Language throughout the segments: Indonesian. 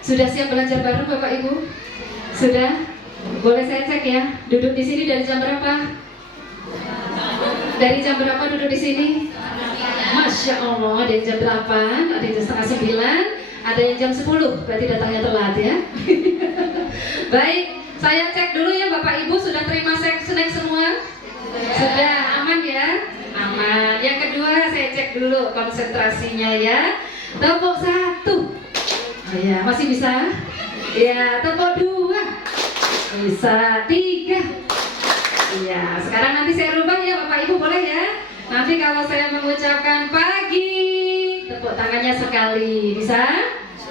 Sudah siap belajar bareng Bapak Ibu? Sudah? Boleh saya cek ya? Duduk di sini dari jam berapa? Dari jam berapa duduk di sini? Masya Allah, ada yang jam 8, ada yang jam setengah 9, ada yang jam 10, berarti datangnya telat ya. Baik, saya cek dulu ya Bapak Ibu, sudah terima snack semua? Sudah, aman ya? Aman. Yang kedua saya cek dulu konsentrasinya ya. Tepuk 1. Oh ya, masih bisa? Ya, tepuk 2. Bisa 3. Ya, sekarang nanti saya rubah ya Bapak Ibu, boleh ya? Nanti kalau saya mengucapkan pagi, tepuk tangannya sekali, bisa?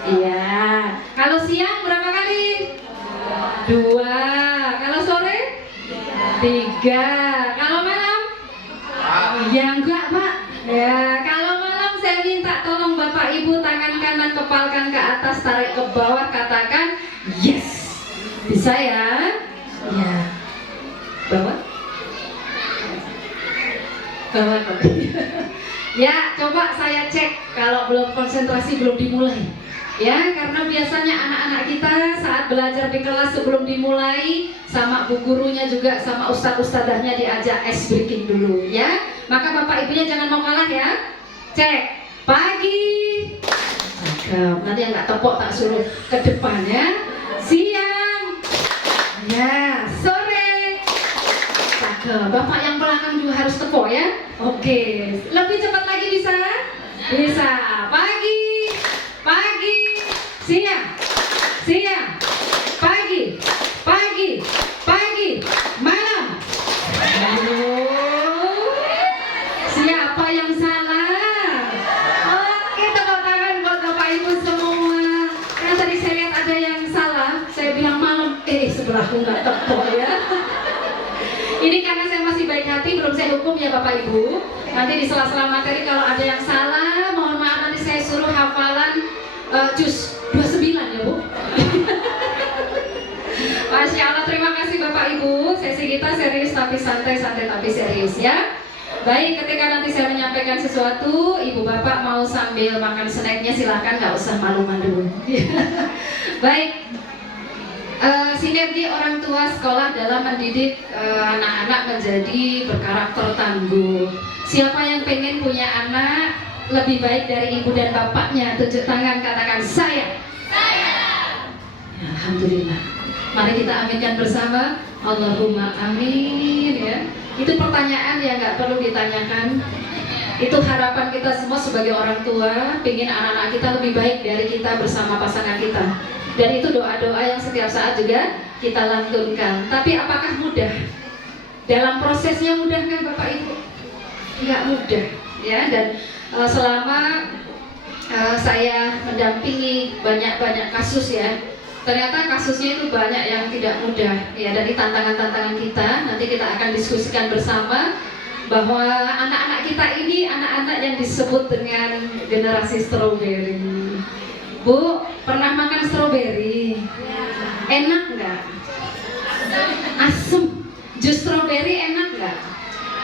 Iya. Kalau siang berapa kali? 2. Kalau sore? 3. Kalau malam? Ya enggak Pak. Ya, kalau malam saya minta tolong Bapak Ibu tangan kanan kepalkan ke atas, tarik ke bawah, katakan yes. Bisa ya? Ya. Bawah? Bawah. Ya, coba saya cek kalau belum konsentrasi belum dimulai. Ya, karena biasanya anak-anak kita saat belajar di kelas sebelum dimulai sama bu gurunya juga sama ustadz-ustadzahnya diajak ice breaking dulu ya. Maka Bapak Ibunya jangan mau kalah ya. Cek pagi. Cakep. Nanti yang nggak tepuk tak suruh ke depan ya. Siang. Ya, sore. Cakep. Bapak yang belakang juga harus tepuk ya. Oke. Lebih cepat lagi bisa? Bisa. Pagi. Pagi, siang, siang, pagi, pagi, pagi, malam. Siapa yang salah? Oke, tepuk tangan buat Bapak Ibu semua. Yang tadi saya lihat ada yang salah. Saya bilang malam, sebelahku nggak tepuk ya. Ini karena saya masih baik hati, belum saya hukum ya Bapak Ibu. Nanti di sela-sela materi kalau ada yang salah, mohon maaf nanti saya suruh hafalan juz 29 ya Bu. Masya Allah, terima kasih Bapak Ibu. Sesi kita serius tapi santai, santai tapi serius ya. Baik, ketika nanti saya menyampaikan sesuatu, Ibu Bapak mau sambil makan snacknya silahkan, nggak usah malu-malu. Baik. Sinergi orang tua sekolah dalam mendidik anak-anak menjadi berkarakter tangguh. Siapa yang pengen punya anak lebih baik dari ibu dan bapaknya? Tunjuk tangan, katakan saya. Saya. Ya, alhamdulillah. Mari kita aminkan bersama. Allahumma amin ya. Itu pertanyaan yang nggak perlu ditanyakan. Itu harapan kita semua sebagai orang tua, pengen anak-anak kita lebih baik dari kita bersama pasangan kita. Dan itu doa-doa yang setiap saat juga kita lantunkan. Tapi apakah mudah? Dalam prosesnya mudah nggak Bapak Ibu? Nggak mudah ya. Dan selama saya mendampingi banyak kasus ya, ternyata kasusnya itu banyak yang tidak mudah ya. Dari tantangan-tantangan kita, nanti kita akan diskusikan bersama bahwa anak-anak kita ini anak-anak yang disebut dengan generasi strawberry. Bu, pernah makan stroberi? Enak nggak? Asem. Jus stroberi enak nggak?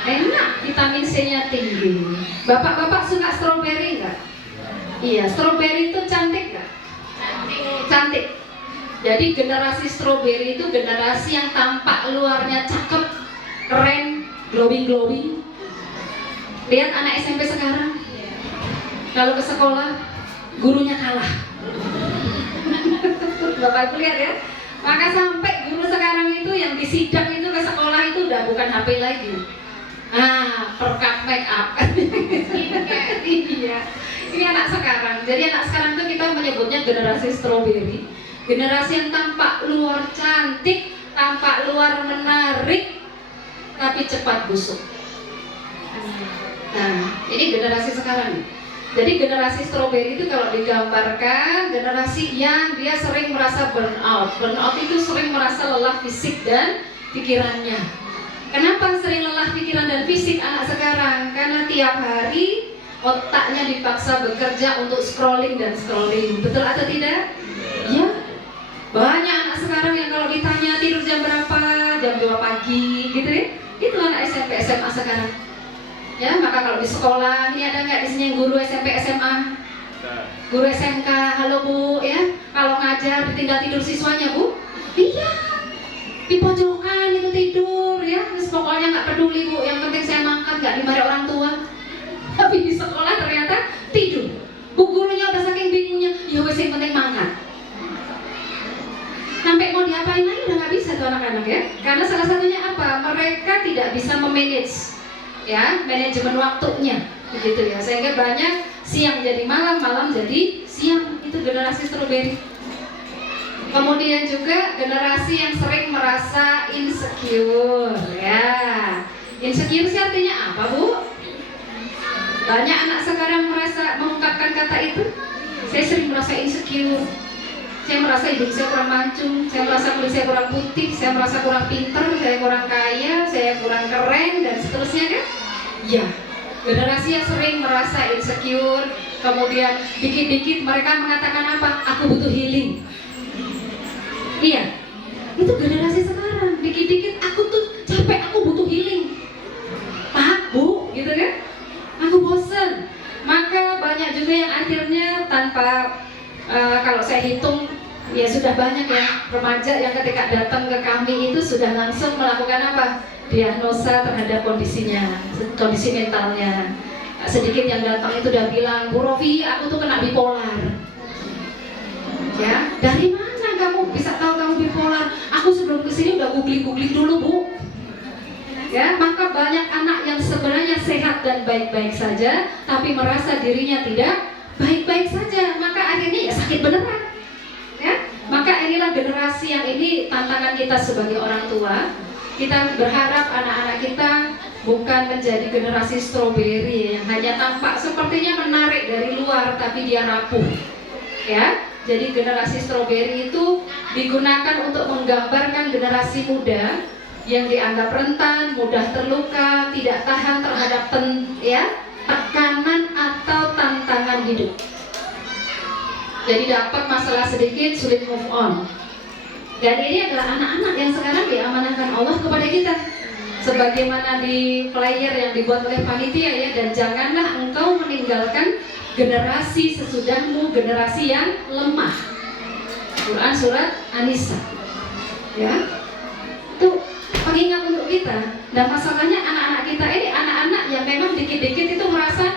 Enak, vitamin C-nya tinggi. Bapak-bapak suka stroberi nggak? Iya, stroberi itu cantik nggak? Cantik. Jadi generasi stroberi itu generasi yang tampak luarnya cakep, keren, glowing. Lihat anak SMP sekarang, kalau ke sekolah gurunya kalah. Bapak Ibu lihat ya. Maka sampai guru sekarang itu yang disidang itu ke sekolah itu udah bukan HP lagi. Perkat make up. Iya. Ini anak sekarang. Jadi anak sekarang itu kita menyebutnya generasi strawberry. Generasi yang tampak luar cantik, tampak luar menarik, tapi cepat busuk. Nah, ini generasi sekarang. Jadi generasi strawberry itu kalau digambarkan generasi yang dia sering merasa burnout. Burnout itu sering merasa lelah fisik dan pikirannya. Kenapa sering lelah pikiran dan fisik anak sekarang? Karena tiap hari otaknya dipaksa bekerja untuk scrolling dan scrolling. Betul atau tidak? Ya. Banyak anak sekarang yang kalau ditanya tidur jam berapa, jam 2 pagi gitu ya. Itu anak SMP SMA sekarang. Ya, maka kalau di sekolah, ini ada nggak di sini yang guru SMP SMA? Guru SMK, halo Bu, ya. tinggal tidur siswanya, Bu? Iya, di pojokan itu tidur ya. Terus pokoknya nggak peduli, Bu, yang penting saya mangkat, nggak dimarahi orang tua. Tapi di sekolah ternyata tidur. Bu gurunya udah saking bingungnya, ya wes yang penting mangkat. Sampai mau diapain lagi udah nggak bisa tuh anak-anak ya. Karena salah satunya apa? Mereka tidak bisa memanage ya, manajemen waktunya begitu ya. Sehingga banyak siang jadi malam, malam jadi siang. Itu generasi strawberry. Kemudian juga generasi yang sering merasa insecure ya. Insecure sih artinya apa, Bu? Banyak anak sekarang merasa mengungkapkan kata itu. Saya sering merasa insecure. Saya merasa hidup saya kurang mancung, saya merasa kulit saya kurang putih, saya merasa kurang pintar, saya kurang kaya, saya kurang keren, dan seterusnya kan? Ya, generasi yang sering merasa insecure, kemudian dikit-dikit mereka mengatakan apa? Aku butuh healing. Iya, itu generasi sekarang. Dikit-dikit aku tuh capek, aku butuh healing. Pak, Bu, gitu kan? Aku bosen. Maka banyak juga yang akhirnya tanpa kalau saya hitung ya sudah banyak ya remaja yang ketika datang ke kami itu sudah langsung melakukan apa? Diagnosa terhadap kondisinya, kondisi mentalnya. Sedikit yang datang itu udah bilang, Bu Rofi, aku tuh kena bipolar. Ya, dari mana kamu bisa tahu kamu bipolar? Aku sebelum kesini udah googling dulu, Bu. Ya, maka banyak anak yang sebenarnya sehat dan baik-baik saja, tapi merasa dirinya tidak baik-baik saja, maka akhirnya ya sakit beneran. Ya, maka inilah generasi yang ini tantangan kita sebagai orang tua. Kita berharap anak-anak kita bukan menjadi generasi strawberry yang hanya tampak sepertinya menarik dari luar, tapi dia rapuh. Ya, jadi generasi strawberry itu digunakan untuk menggambarkan generasi muda yang dianggap rentan, mudah terluka, tidak tahan terhadap tekanan atau tantangan hidup. Jadi dapat masalah sedikit sulit move on. Dan ini adalah anak-anak yang sekarang diamanahkan Allah kepada kita. Sebagaimana di flyer yang dibuat oleh panitia ya, dan janganlah engkau meninggalkan generasi sesudahmu, generasi yang lemah. Quran surat An-Nisa. Ya. Itu pengingat untuk kita. Dan masalahnya anak-anak kita ini anak-anak yang memang dikit-dikit itu merasa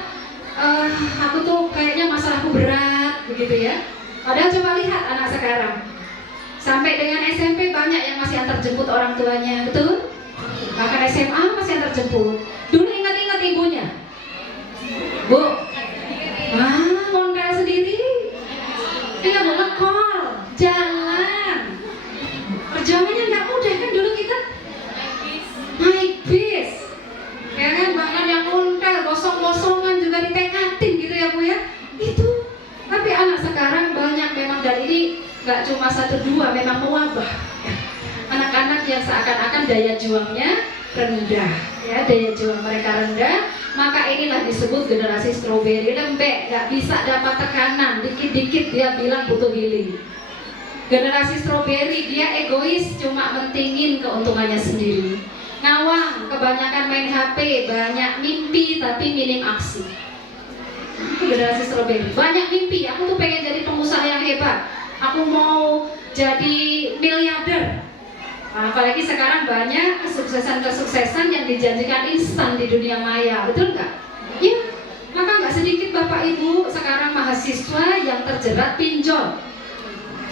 aku tuh kayaknya masalahku berat begitu ya. Padahal coba lihat anak sekarang sampai dengan SMP banyak yang masih antar jemput orang tuanya, betul? Bahkan SMA masih antar jemput. Dulu ingat-ingat ibunya, Bu, mondal sendiri, dia mau lekol, jalan. Perjuangannya nggak mudah kan dulu kita naik bis, ya kan, bahkan yang mondal, gosong-gosongan juga ditekatin gitu ya Bu ya. Itu, tapi anak sekarang banyak memang, dan ini nggak cuma 1-2, memang mewabah. Anak-anak yang seakan-akan daya juangnya rendah, ya, daya juang mereka rendah, maka inilah disebut generasi strawberry, lembek, nggak bisa dapat tekanan, dikit-dikit dia bilang butuh healing. Generasi strawberry dia egois, cuma mentingin keuntungannya sendiri. Ngawang, kebanyakan main HP, banyak mimpi tapi minim aksi. Generasi strawberry, banyak mimpi, aku tuh pengen jadi pengusaha yang hebat, aku mau jadi miliarder. Apalagi sekarang banyak kesuksesan yang dijanjikan instan di dunia maya, betul nggak? Ya, maka nggak sedikit Bapak Ibu sekarang mahasiswa yang terjerat pinjol,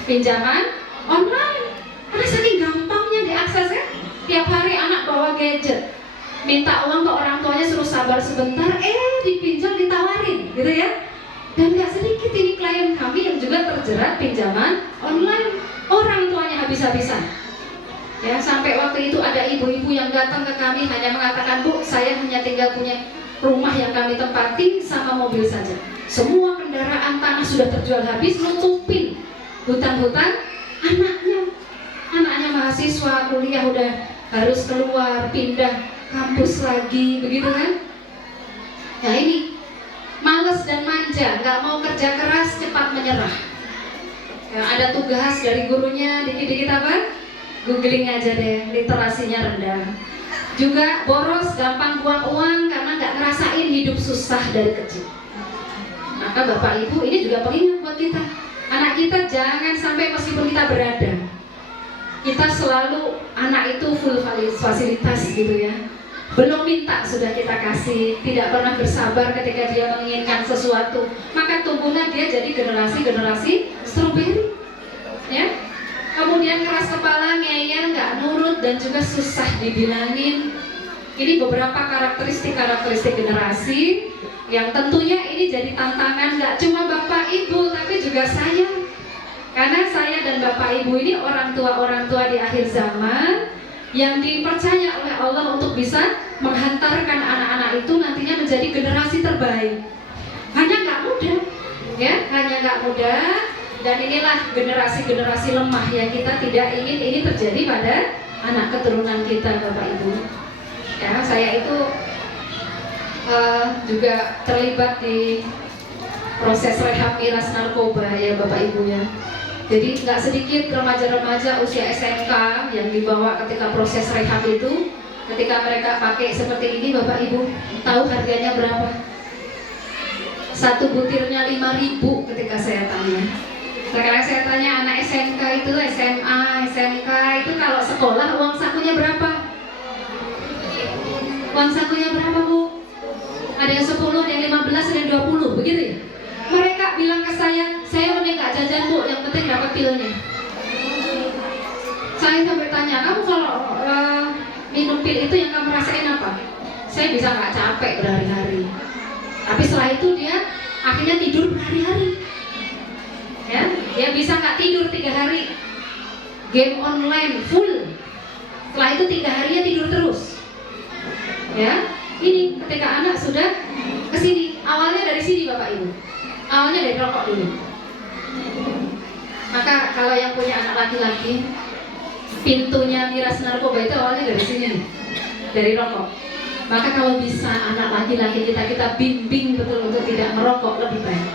pinjaman online, karena saking gampangnya diakses ya. Tiap hari anak bawa gadget, minta uang ke orang tuanya suruh sabar sebentar, dipinjol ditawarin, gitu ya. Dan nggak sedikit ini klien kami yang juga terjerat pinjaman online, orang tuanya habis-habisan. Ya, sampai waktu itu ada ibu-ibu yang datang ke kami hanya mengatakan, Bu, saya hanya tinggal punya rumah yang kami tempati sama mobil saja. Semua kendaraan tanah sudah terjual habis, nutupin hutang-hutang anaknya. Anaknya mahasiswa kuliah udah harus keluar, pindah kampus lagi, begitu kan? Nah ini, males dan manja, nggak mau kerja keras, cepat menyerah. Ya, ada tugas dari gurunya, dikit-dikit apa? Googling aja deh, literasinya rendah. Juga boros, gampang buang uang karena nggak ngerasain hidup susah dari kecil. Maka Bapak Ibu ini juga pengingat buat kita. Anak kita jangan sampai meskipun kita berada, kita selalu anak itu full fasilitas gitu ya. Belum minta sudah kita kasih, tidak pernah bersabar ketika dia menginginkan sesuatu, maka tumbuhlah dia jadi generasi stroberi, ya. Kemudian keras kepala, ngeyel, nggak nurut, dan juga susah dibilangin. Ini beberapa karakteristik generasi yang tentunya ini jadi tantangan nggak cuma Bapak Ibu tapi juga saya. Karena saya dan Bapak Ibu ini orang tua di akhir zaman yang dipercaya oleh Allah untuk bisa menghantarkan anak-anak itu nantinya menjadi generasi terbaik. Hanya nggak mudah, ya, hanya nggak mudah. Dan inilah generasi lemah yang kita tidak ingin ini terjadi pada anak keturunan kita, Bapak Ibu. Ya, saya itu juga terlibat di proses rehab miras narkoba ya Bapak Ibu ya. Jadi nggak sedikit remaja-remaja usia SMK yang dibawa ketika proses rehab itu, ketika mereka pakai seperti ini Bapak Ibu, tahu harganya berapa? Satu butirnya 5.000 ketika saya tanya. Sekarang saya tanya anak SMK itu, SMA, SMK itu kalau sekolah uang sakunya berapa? Uang sakunya berapa Bu? Ada yang 10, ada yang 15, ada yang 20, begitu ya? Mereka bilang ke saya mending gak jajan Bu, yang penting dapat pilnya. Saya sampai tanya, kamu kalau minum pil itu yang kamu rasain apa? Saya bisa gak capek berhari-hari. Tapi setelah itu dia akhirnya tidur berhari-hari. Ya, dia bisa gak tidur 3 hari. Game online full. Setelah itu 3 harinya tidur terus. Ya, ini ketika anak sudah kesini, awalnya dari sini Bapak Ibu, awalnya dari rokok dulu. Maka kalau yang punya anak laki-laki, pintunya miras narkoba itu awalnya dari sini, dari rokok. Maka kalau bisa anak laki-laki kita bimbing betul untuk tidak merokok lebih baik.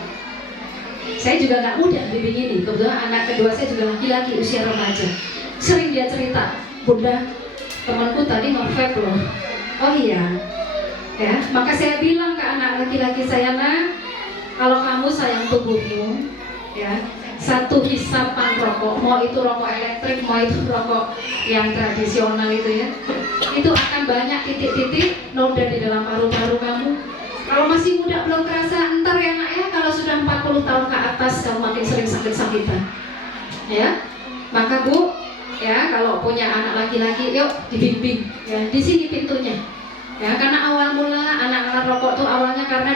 Saya juga nggak mudah bimbing ini, kebetulan anak kedua saya juga laki-laki usia remaja. Sering dia cerita, Bunda, temanku tadi nge-vape loh. Oh iya, ya. Maka saya bilang ke anak laki-laki saya, nah, kalau kamu sayang tubuhmu, ya, satu hisapan rokok, mau itu rokok elektrik, mau itu rokok yang tradisional itu ya, itu akan banyak titik-titik noda di dalam paru-paru kamu. Kalau masih muda belum terasa, entar ya nak ya, kalau sudah 40 tahun ke atas kamu makin sering sakit-sakitan, ya. Maka Bu, ya, kalau punya anak laki-laki, yuk dibimbing, ya, di sini pintunya, ya, karena awal mula anak-anak rokok tuh awalnya karena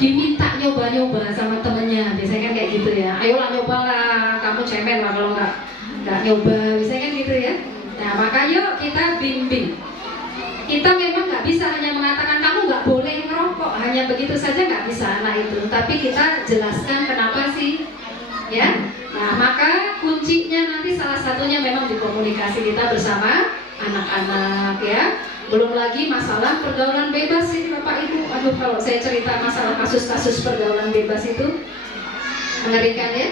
diminta nyoba-nyoba sama temennya, biasanya kan kayak gitu ya, ayolah nyoba lah, kamu cemen lah kalau nggak nyoba, biasanya kan gitu ya. Nah maka yuk kita bimbing. Kita memang nggak bisa hanya mengatakan kamu nggak boleh ngerokok, hanya begitu saja nggak bisa anak itu, tapi kita jelaskan kenapa sih, ya. Nah maka kuncinya nanti salah satunya memang di komunikasi kita bersama anak-anak ya. Belum lagi masalah pergaulan bebas ini Bapak Ibu. Aduh kalau saya cerita masalah kasus-kasus pergaulan bebas itu mengerikan ya.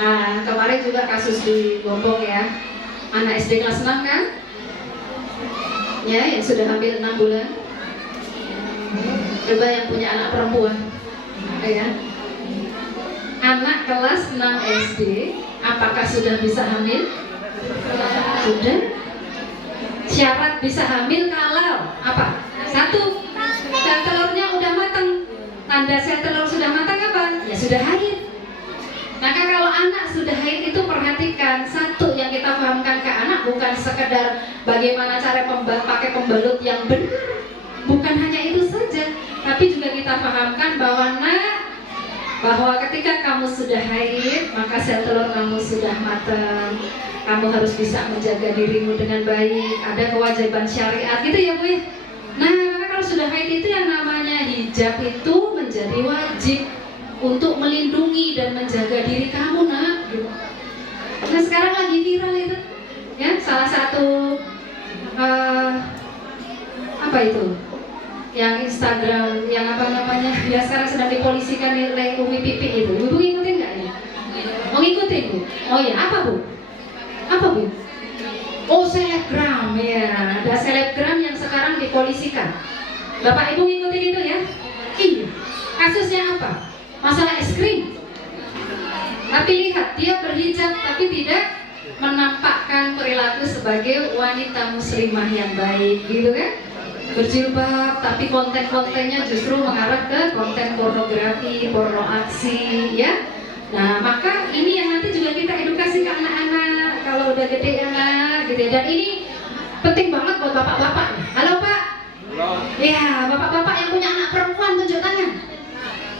Nah kemarin juga kasus di Gombong ya, anak SD kelas 6 kan, ya, yang sudah hamil 6 bulan. Coba yang punya anak perempuan, ya, anak kelas 6 SD, apakah sudah bisa hamil? Sudah. Syarat bisa hamil kalau apa? 1, sel telurnya udah matang. Tanda sel telur sudah matang apa? Ya sudah haid. Maka kalau anak sudah haid itu perhatikan, 1 yang kita pahamkan ke anak bukan sekedar bagaimana cara pakai pembalut yang benar, bukan hanya itu saja, tapi juga kita pahamkan bahwa bahwa ketika kamu sudah haid, maka sel telur kamu sudah matang. Kamu harus bisa menjaga dirimu dengan baik, ada kewajiban syariat gitu ya Bu ya. Nah maka kalau sudah haid itu yang namanya hijab itu menjadi wajib untuk melindungi dan menjaga diri kamu nak. Nah sekarang lagi viral itu ya, salah satu apa itu yang Instagram yang apa namanya ya sekarang sedang dipolisikan oleh Umi Pipi itu. Ibu ngikutin nggak ya? Mau ngikutin Bu? Oh ya, apa Bu? Apa Bu? Oh selebgram ya, ada selebgram yang sekarang dipolisikan. Bapak Ibu ngikutin itu ya? Iya. Kasusnya apa? Masalah es krim. Tapi lihat, dia berhijab tapi tidak menampakkan perilaku sebagai wanita muslimah yang baik, gitu kan? Berjilbab tapi konten-kontennya justru mengarah ke konten pornografi, porno aksi, ya. Nah, maka ini yang nanti juga kita edukasi ke anak-anak kalau udah gede anak, gitu ya. Dan ini penting banget buat bapak-bapak. Halo Pak. Halo. Ya, bapak-bapak yang punya anak perempuan tunjuk tangan.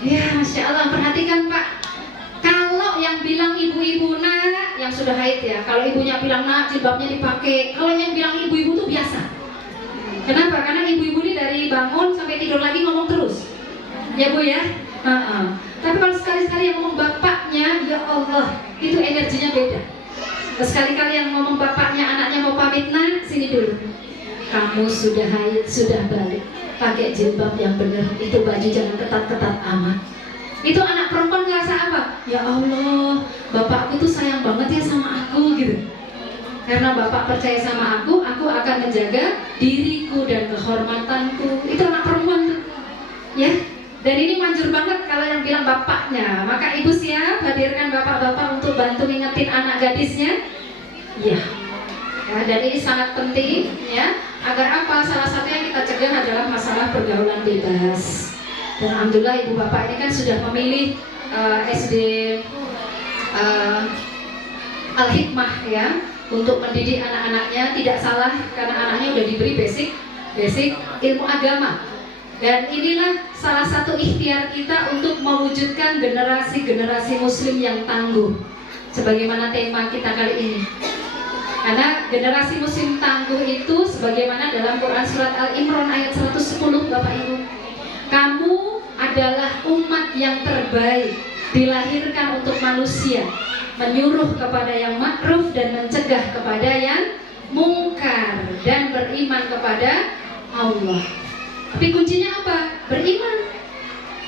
Ya, Masya Allah, perhatikan Pak. Kalau yang bilang ibu-ibu nak, yang sudah haid ya, kalau ibunya bilang nak, jilbabnya dipakai. Kalau yang bilang ibu-ibu tuh biasa. Kenapa? Karena ibu-ibu ini dari bangun sampai tidur lagi ngomong terus. Ya Bu ya? Tapi kalau sekali-sekali yang ngomong bapaknya, ya Allah, itu energinya beda. Sekali-kali yang ngomong bapaknya, anaknya mau pamit, nak, sini dulu. Kamu sudah haid, sudah balik. Pakai jilbab yang benar, itu baju jangan ketat-ketat amat. Itu anak perempuan ngerasa apa? Ya Allah, bapakku tuh sayang banget ya sama aku, gitu. Karena bapak percaya sama aku akan menjaga diriku dan kehormatanku. Itu anak perempuan tuh, ya. Dan ini manjur banget kalau yang bilang bapaknya. Maka ibu siap hadirkan bapak-bapak untuk bantu ngingetin anak gadisnya. Ya. Dan ini sangat penting, ya. Agar apa? Salah satu yang kita cegah adalah masalah pergaulan bebas. Dan alhamdulillah ibu bapak ini kan sudah memilih SD Al-Hikmah, ya, untuk mendidik anak-anaknya. Tidak salah karena anaknya udah diberi basic ilmu agama. Dan inilah salah satu ikhtiar kita untuk mewujudkan generasi muslim yang tangguh, sebagaimana tema kita kali ini. Karena generasi muslim tangguh itu sebagaimana dalam Quran surat Al-Imran ayat 110, Bapak Ibu. Kamu adalah umat yang terbaik, dilahirkan untuk manusia, menyuruh kepada yang ma'ruf dan mencegah kepada yang mungkar, dan beriman kepada Allah. Tapi kuncinya apa? Beriman.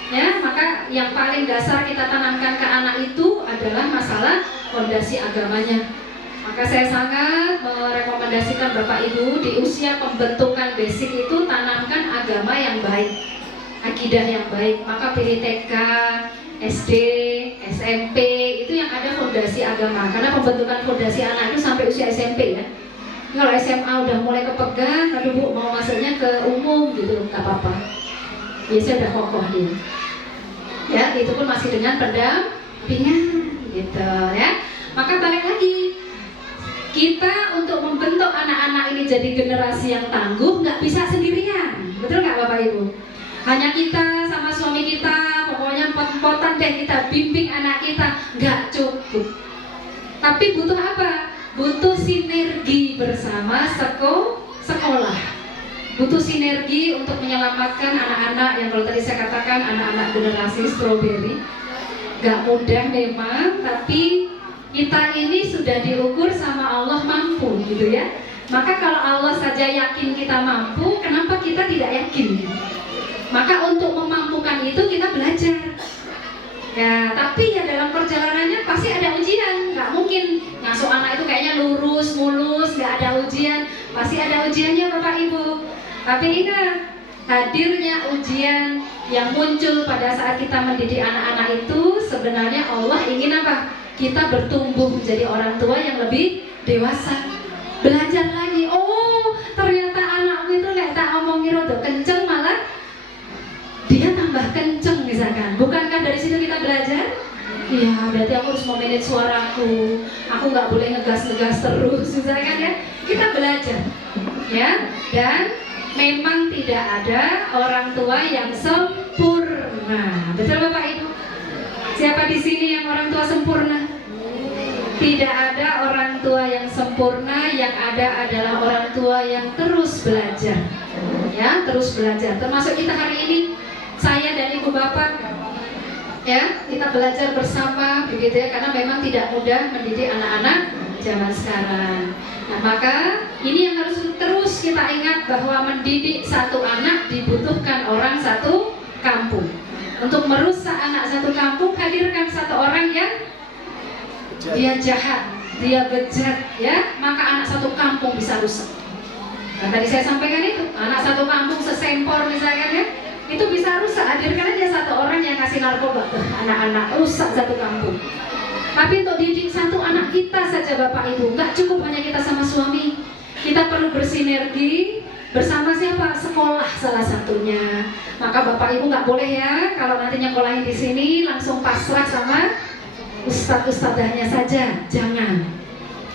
Ya, maka yang paling dasar kita tanamkan ke anak itu adalah masalah fondasi agamanya. Maka saya sangat merekomendasikan Bapak Ibu di usia pembentukan basic itu tanamkan agama yang baik, akidah yang baik. Maka pilih TK, SD, SMP itu yang ada fondasi agama. Karena pembentukan fondasi anak itu sampai usia SMP, ya. Kalau SMA udah mulai kepegang, aduh Bu mau masuknya ke umum gitu, nggak apa-apa. Biasanya udah kokoh dia. Ya, itu pun masih dengan pendampingan gitu, ya. Maka balik lagi, kita untuk membentuk anak-anak ini jadi generasi yang tangguh nggak bisa sendirian, betul nggak Bapak Ibu? Hanya kita sama suami kita, pokoknya empot-empotan deh kita bimbing anak kita, nggak cukup. Tapi butuh apa? Butuh sinergi bersama sekolah. Butuh sinergi untuk menyelamatkan anak-anak yang kalau tadi saya katakan anak-anak generasi strawberry. Gak mudah memang, tapi kita ini sudah diukur sama Allah mampu, gitu ya. Maka kalau Allah saja yakin kita mampu, kenapa kita tidak yakin? Maka untuk memampukan itu kita belajar. Ya, tapi ya dalam perjalanannya pasti ada ujian. Nggak mungkin ngasuh anak itu kayaknya lurus, mulus, nggak ada ujian. Pasti ada ujiannya Bapak Ibu. Tapi ingat, hadirnya ujian yang muncul pada saat kita mendidik anak-anak itu sebenarnya Allah ingin apa? Kita bertumbuh menjadi orang tua yang lebih dewasa. Belajar lagi, oh ternyata anakku itu nek tak omongi rada kenceng malah dia tambah kenceng misalkan. Bukankah dari situ kita belajar? Iya, berarti aku harus memanage suaraku. Aku nggak boleh ngegas-ngegas terus, misalkan ya. Kita belajar, ya. Dan memang tidak ada orang tua yang sempurna. Betul Bapak Ibu? Siapa di sini yang orang tua sempurna? Tidak ada orang tua yang sempurna. Yang ada adalah orang tua yang terus belajar, ya, terus belajar. Termasuk kita hari ini. Saya dan ibu bapak, ya, kita belajar bersama begitu ya, karena memang tidak mudah mendidik anak-anak zaman sekarang. Nah, maka ini yang harus terus kita ingat bahwa mendidik satu anak dibutuhkan orang satu kampung. Untuk merusak anak satu kampung, hadirkan satu orang yang dia jahat, dia bejat, ya, maka anak satu kampung bisa rusak. Nah, tadi saya sampaikan itu, anak satu kampung sesempor misalkan ya, itu bisa rusak. Hadirkan aja satu orang yang kasih narkoba ke anak-anak, rusak satu kampung. Tapi untuk didik satu anak kita saja Bapak Ibu, nggak cukup hanya kita sama suami. Kita perlu bersinergi bersama siapa? Sekolah salah satunya. Maka Bapak Ibu nggak boleh ya kalau nanti nyekolahin di sini langsung pasrah sama ustadz-ustadzahnya saja, jangan.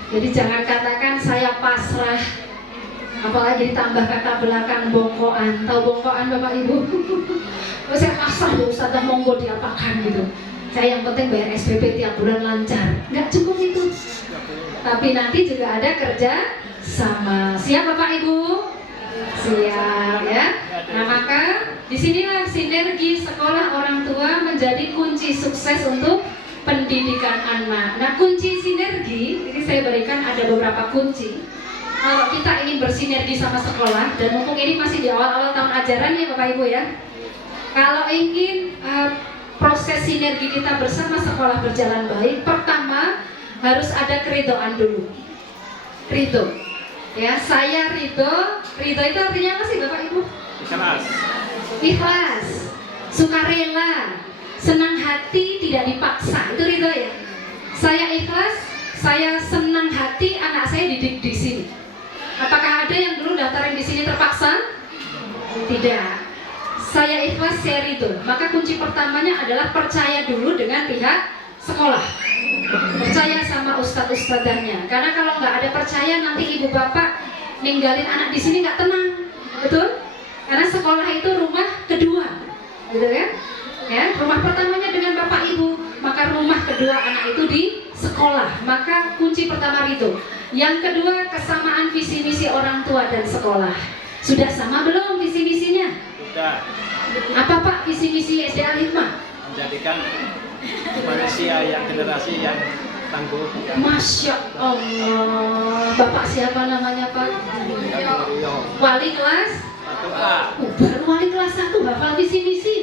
Jadi jangan katakan saya pasrah, apalagi ditambah kata belakang bongkoan. Tahu bongkoan Bapak Ibu? Saya pasrah ya ustadzah, monggo diapakan gitu. Saya yang penting bayar SPP tiap bulan lancar. Nggak cukup itu. Tapi nanti juga ada kerja sama. Siap Bapak Ibu? Siap ya. Nah maka disinilah sinergi sekolah orang tua menjadi kunci sukses untuk pendidikan anak. Nah kunci sinergi ini saya berikan ada beberapa kunci. Kalau kita ingin bersinergi sama sekolah, dan mumpung ini masih di awal-awal tahun ajaran ya Bapak Ibu ya. Kalau ingin proses sinergi kita bersama sekolah berjalan baik, pertama harus ada keridoan dulu. Ridho. Ya, saya ridho. Ridho itu artinya apa sih Bapak Ibu? Ikhlas. Ikhlas, sukarela, senang hati, tidak dipaksa. Itu ridho ya. Saya ikhlas, saya senang hati anak saya didik di sini. Apakah ada yang dulu daftarin di sini terpaksa? Tidak. Saya ikhlas, saya ridho. Maka kunci pertamanya adalah percaya dulu dengan pihak sekolah. Percaya sama ustadz-ustadzahnya. Karena kalau nggak ada percaya nanti ibu bapak ninggalin anak di sini nggak tenang, betul? Karena sekolah itu rumah kedua, gitu kan? Ya, rumah pertamanya dengan bapak ibu, maka rumah kedua anak itu di sekolah. Maka kunci pertama ridho. Yang kedua kesamaan visi misi orang tua dan sekolah. Sudah sama belum visi misinya? Sudah. Apa Pak visi misi SD Al-Hikmah? Menjadikan manusia yang generasi yang tangguh. Masya Allah. Bapak siapa namanya Pak? Wali kelas 1A. Baru wali kelas 1 hafal visi misi.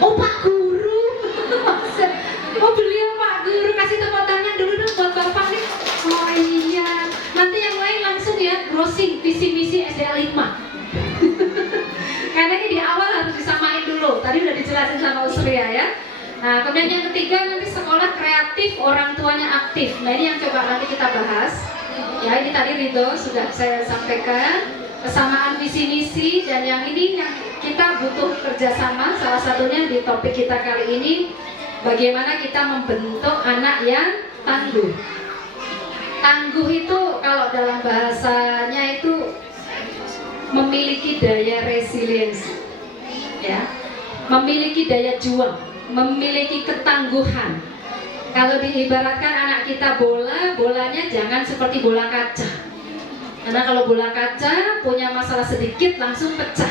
Oh Pak Guru. Oh beliau Pak Guru. Kasih tepuk tangan dulu dong buat Bapak nih. Oh iya. Nanti yang lain langsung ya browsing visi misi SD Al-Hikmah. Karena ini di awal harus disamain dulu. Tadi udah dijelasin sama Usria ya. Nah kemudian yang ketiga nanti sekolah kreatif, orang tuanya aktif. Nah ini yang coba nanti kita bahas. Ya ini tadi ridho sudah saya sampaikan. Kesamaan visi misi, dan yang ini yang kita butuh kerjasama. Salah satunya di topik kita kali ini, bagaimana kita membentuk anak yang tangguh. Tangguh itu kalau dalam bahasanya itu memiliki daya resiliensi, ya, memiliki daya juang, memiliki ketangguhan. Kalau diibaratkan anak kita bola, bolanya jangan seperti bola kaca. Karena kalau bola kaca punya masalah sedikit langsung pecah,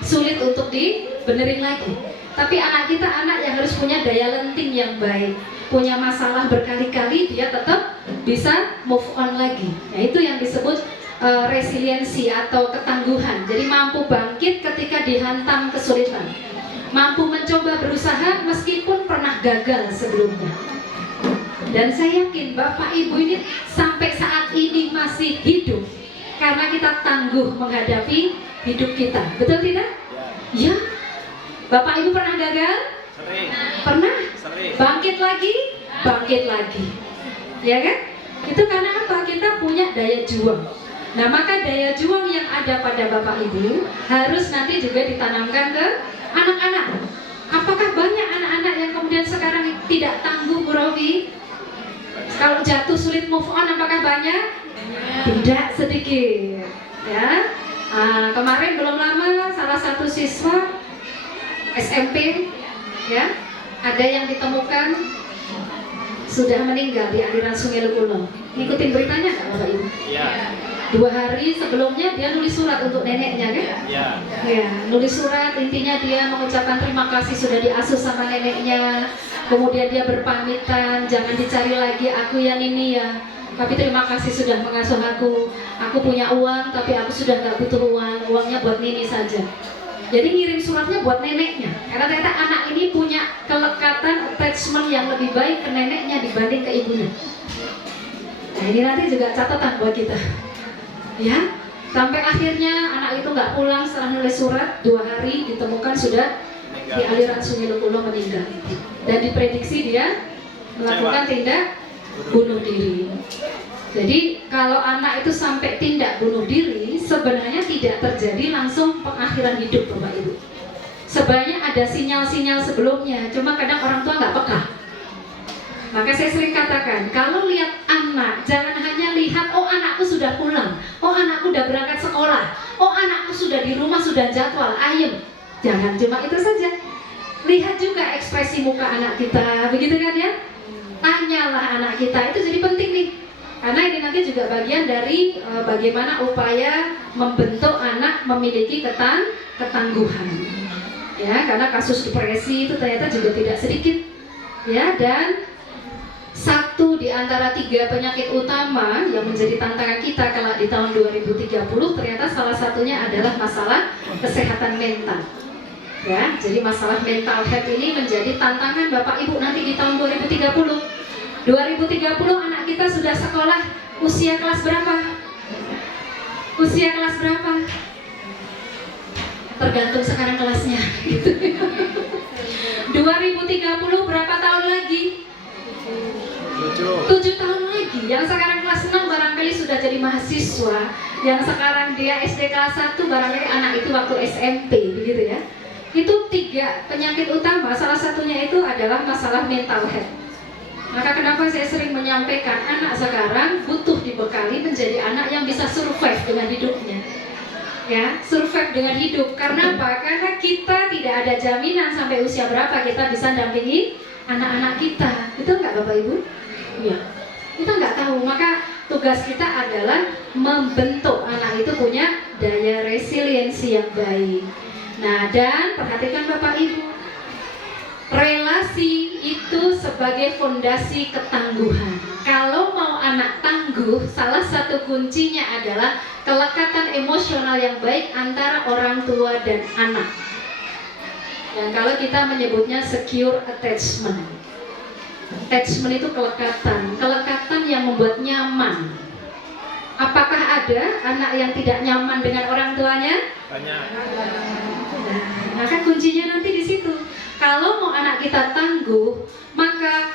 sulit untuk dibenerin lagi. Tapi anak kita anak yang harus punya daya lenting yang baik, punya masalah berkali-kali dia tetap bisa move on lagi. Nah itu yang disebut resiliensi atau ketangguhan. Jadi mampu bangkit ketika dihantam kesulitan, mampu mencoba berusaha meskipun pernah gagal sebelumnya. Dan saya yakin Bapak Ibu ini sampai saat ini masih hidup karena kita tangguh menghadapi hidup kita. Betul tidak? Ya. Bapak Ibu pernah gagal? Sering. Pernah? Sering. Bangkit lagi? Bangkit lagi. Ya kan? Itu karena apa? Kita punya daya juang. Nah maka daya juang yang ada pada Bapak Ibu harus nanti juga ditanamkan ke anak-anak. Apakah banyak anak-anak yang kemudian sekarang tidak tangguh, Bu Rofi? Kalau jatuh sulit move on, apakah banyak? Tidak, sedikit. Ya. Kemarin belum lama salah satu siswa SMP, ya, ada yang ditemukan sudah meninggal di aliran Sungai Lukuno. Ngikutin beritanya nggak Bapak Ibu? Iya. 2 hari sebelumnya dia nulis surat untuk neneknya kan? Iya. Ya, nulis surat intinya dia mengucapkan terima kasih sudah diasuh sama neneknya. Kemudian dia berpamitan, jangan dicari lagi aku yang ini ya. Tapi terima kasih sudah mengasuh aku. Aku punya uang tapi aku sudah nggak butuh uang. Uangnya buat Nini saja. Jadi ngirim suratnya buat neneknya. Karena ternyata anak ini punya kelekatan attachment yang lebih baik ke neneknya dibanding ke ibunya. Nah ini nanti juga catatan buat kita. Ya, sampai akhirnya anak itu nggak pulang setelah nulis surat. 2 hari ditemukan sudah di aliran Sungai Lukuno meninggal. Dan diprediksi dia melakukan tindak bunuh diri. Jadi kalau anak itu sampai tindak bunuh diri, sebenarnya tidak terjadi langsung pengakhiran hidup Bapak Ibu. Sebenarnya ada sinyal-sinyal sebelumnya, cuma kadang orang tua nggak peka. Maka saya sering katakan, kalau lihat anak, jangan hanya lihat, oh anakku sudah pulang, oh anakku udah berangkat sekolah, oh anakku sudah di rumah, sudah jadwal, ayem. Jangan cuma itu saja. Lihat juga ekspresi muka anak kita, begitu kan ya? Tanyalah anak kita, itu jadi penting nih. Karena ini nanti juga bagian dari bagaimana upaya membentuk anak memiliki ketangguhan. Ya, karena kasus depresi itu ternyata juga tidak sedikit. Ya, dan satu di antara 3 penyakit utama yang menjadi tantangan kita kelak di tahun 2030 ternyata salah satunya adalah masalah kesehatan mental. Ya, jadi masalah mental health ini menjadi tantangan Bapak Ibu nanti di tahun 2030. 2030 anak kita sudah sekolah usia kelas berapa? Usia kelas berapa? Tergantung sekarang kelasnya. 2030 berapa tahun lagi? 7 tahun lagi. Yang sekarang kelas 6 barangkali sudah jadi mahasiswa. Yang sekarang dia SD kelas 1 barangkali anak itu waktu SMP, begitu ya. Itu 3 penyakit utama, salah satunya itu adalah masalah mental health. Maka kenapa saya sering menyampaikan anak sekarang butuh dibekali menjadi anak yang bisa survive dengan hidupnya. Ya, survive dengan hidup. Karena apa? Karena kita tidak ada jaminan sampai usia berapa kita bisa dampingi anak-anak kita. Betul nggak Bapak Ibu? Iya. Kita nggak tahu. Maka tugas kita adalah membentuk anak itu punya daya resiliensi yang baik. Nah, dan perhatikan Bapak Ibu, relasi itu sebagai fondasi ketangguhan. Kalau mau anak tangguh, salah satu kuncinya adalah kelekatan emosional yang baik antara orang tua dan anak. Dan kalau kita menyebutnya secure attachment. Attachment itu kelekatan yang membuat nyaman. Apakah ada anak yang tidak nyaman dengan orang tuanya? Banyak. Nah, kan kuncinya nanti di situ. Kalau mau anak kita tangguh, maka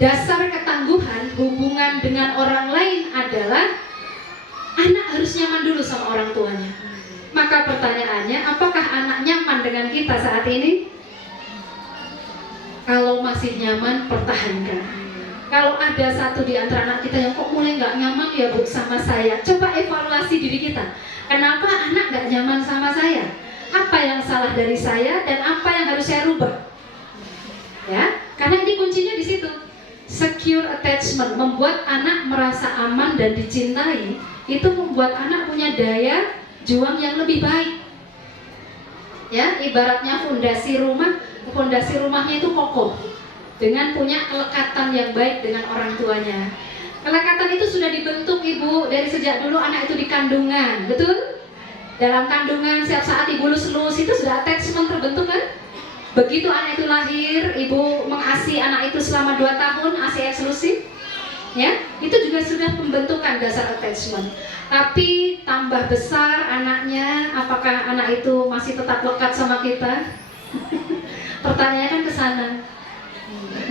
dasar ketangguhan hubungan dengan orang lain adalah anak harus nyaman dulu sama orang tuanya. Maka pertanyaannya, apakah anak nyaman dengan kita saat ini? Kalau masih nyaman, pertahankan. Kalau ada satu di antara anak kita yang kok mulai nggak nyaman ya Bu sama saya, coba evaluasi diri kita. Kenapa anak nggak nyaman sama saya? Apa yang salah dari saya dan apa yang harus saya rubah? Ya, karena ini kuncinya di situ. Secure attachment membuat anak merasa aman dan dicintai. Itu membuat anak punya daya juang yang lebih baik. Ya, ibaratnya fondasi rumahnya itu kokoh dengan punya kelekatan yang baik dengan orang tuanya. Kelekatan itu sudah dibentuk Ibu dari sejak dulu anak itu di kandungan, betul? Dalam kandungan setiap saat ibu lus-lus itu sudah attachment terbentuk kan? Begitu anak itu lahir, ibu mengasihi anak itu selama 2 tahun, ASI eksklusif. Ya, itu juga sudah pembentukan dasar attachment. Tapi tambah besar anaknya, apakah anak itu masih tetap lekat sama kita? Pertanyaannya kan ke sana.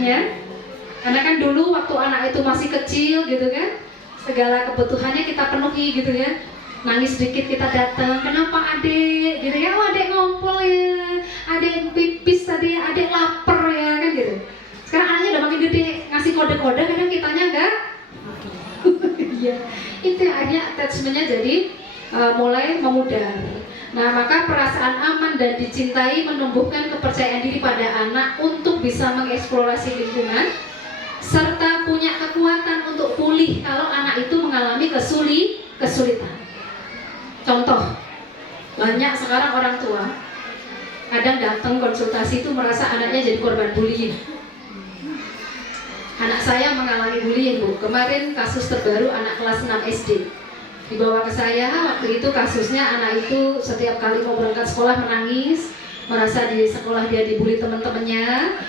Ya. Karena kan dulu waktu anak itu masih kecil gitu kan, segala kebutuhannya kita penuhi gitu ya. Nangis sedikit kita datang, kenapa adik? Gitu ya, oh adik ngompol ya, adik pipis tadi, adik lapar ya kan gitu. Sekarang anaknya udah makin gede, ngasih kode-kode, kadang kitanya enggak. Iya, itu akhirnya attachmentnya jadi mulai memudar. Nah, maka perasaan aman dan dicintai menumbuhkan kepercayaan diri pada anak untuk bisa mengeksplorasi lingkungan serta punya kekuatan untuk pulih kalau anak itu mengalami kesulitan. Contoh, banyak sekarang orang tua kadang datang konsultasi itu merasa anaknya jadi korban bullying. Anak saya mengalami bullying Bu. Kemarin kasus terbaru anak kelas 6 SD dibawa ke saya. Waktu itu kasusnya anak itu setiap kali mau berangkat sekolah menangis, merasa di sekolah dia dibully teman-temannya.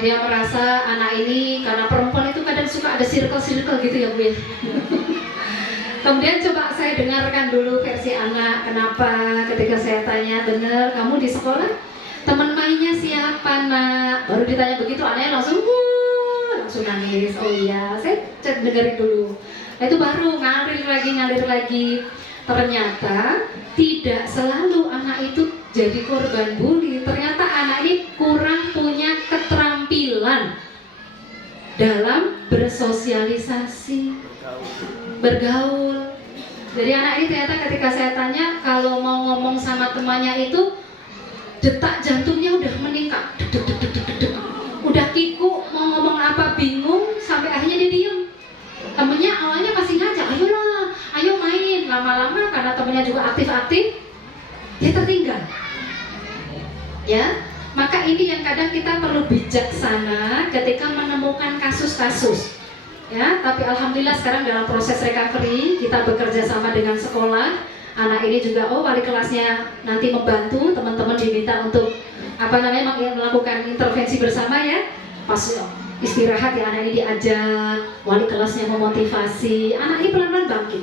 Dia merasa anak ini karena perempuan itu kadang suka ada circle-circle gitu ya Bu ya. Kemudian coba saya dengarkan dulu versi anak. Kenapa? Ketika saya tanya, bener kamu di sekolah teman mainnya siapa nak? Baru ditanya begitu anaknya langsung langsung nangis. Oh iya, saya dengerin dulu. Nah, itu baru ngalir lagi. Ternyata tidak selalu anak itu jadi korban bully. Ternyata anak ini kurang punya keterampilan dalam bersosialisasi, bergaul. Jadi anak ini ternyata ketika saya tanya kalau mau ngomong sama temannya itu detak jantungnya udah meningkat, udah kiku, mau ngomong apa bingung, sampai akhirnya dia diem. Temennya awalnya masih ngajak, ayolah, ayo main. Lama-lama karena temennya juga aktif-aktif, dia tertinggal. Ya, maka ini yang kadang kita perlu bijaksana ketika menemukan kasus-kasus. Ya, tapi alhamdulillah sekarang dalam proses recovery kita bekerja sama dengan sekolah. Anak ini juga, wali kelasnya nanti membantu, teman-teman diminta untuk melakukan intervensi bersama ya. Pas istirahat ya anak ini diajak, wali kelasnya memotivasi, anak ini pelan-pelan bangkit.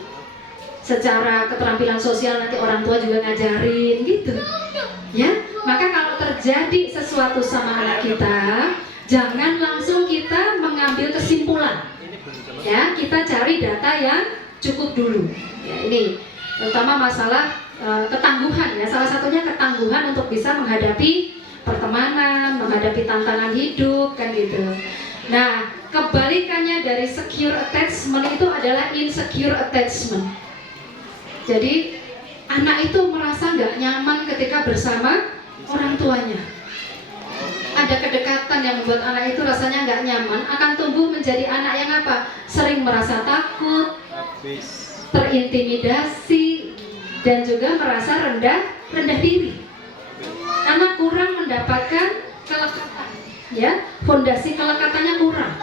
Secara keterampilan sosial nanti orang tua juga ngajarin gitu. Ya, maka kalau terjadi sesuatu sama anak kita, jangan langsung kita mengambil kesimpulan. Ya, kita cari data yang cukup dulu. Ya, ini terutama masalah ketangguhan ya. Salah satunya ketangguhan untuk bisa menghadapi pertemanan, menghadapi tantangan hidup kan gitu. Nah, kebalikannya dari secure attachment itu adalah insecure attachment. Jadi anak itu merasa nggak nyaman ketika bersama orang tuanya. Ada kedekatan yang membuat anak itu rasanya nggak nyaman, akan tumbuh menjadi anak yang apa? Sering merasa takut, terintimidasi, dan juga merasa rendah diri. Karena kurang mendapatkan kelekatan, ya, fondasi kelekatannya kurang.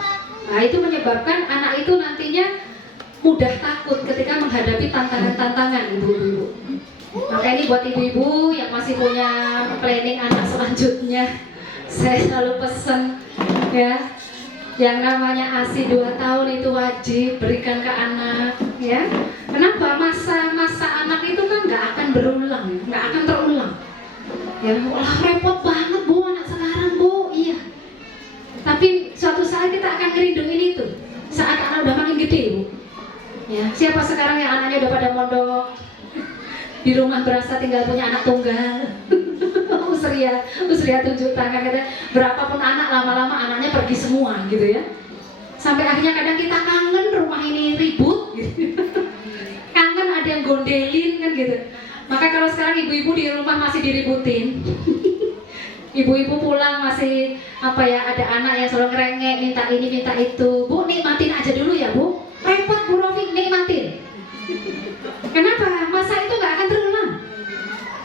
Nah, itu menyebabkan anak itu nantinya mudah takut ketika menghadapi tantangan-tantangan ibu-ibu. Maka ini buat ibu-ibu yang masih punya planning anak selanjutnya, saya selalu pesan ya, yang namanya ASI 2 tahun itu wajib berikan ke anak ya. Kenapa? Masa anak itu kan nggak akan berulang, nggak akan terulang ya. Wah, repot banget bu anak sekarang bu, iya. Tapi suatu saat kita akan ngerinduin itu saat anak udah makin gede bu ya. Siapa sekarang yang anaknya udah pada mondok, di rumah berasa tinggal punya anak tunggal. Usria tunjuk tangan, kata berapapun anak, lama-lama anaknya pergi semua gitu ya. Sampai akhirnya kadang kita kangen rumah ini ribut gitu. Kangen ada yang gondelin kan gitu. Maka kalau sekarang ibu-ibu di rumah masih diributin, ibu-ibu pulang masih ada anak yang selalu ngerengek, minta ini minta itu. Bu, nikmatin aja dulu ya bu. Repot Bu Rofi, nikmatin. Kenapa? Masa itu nggak akan terulang.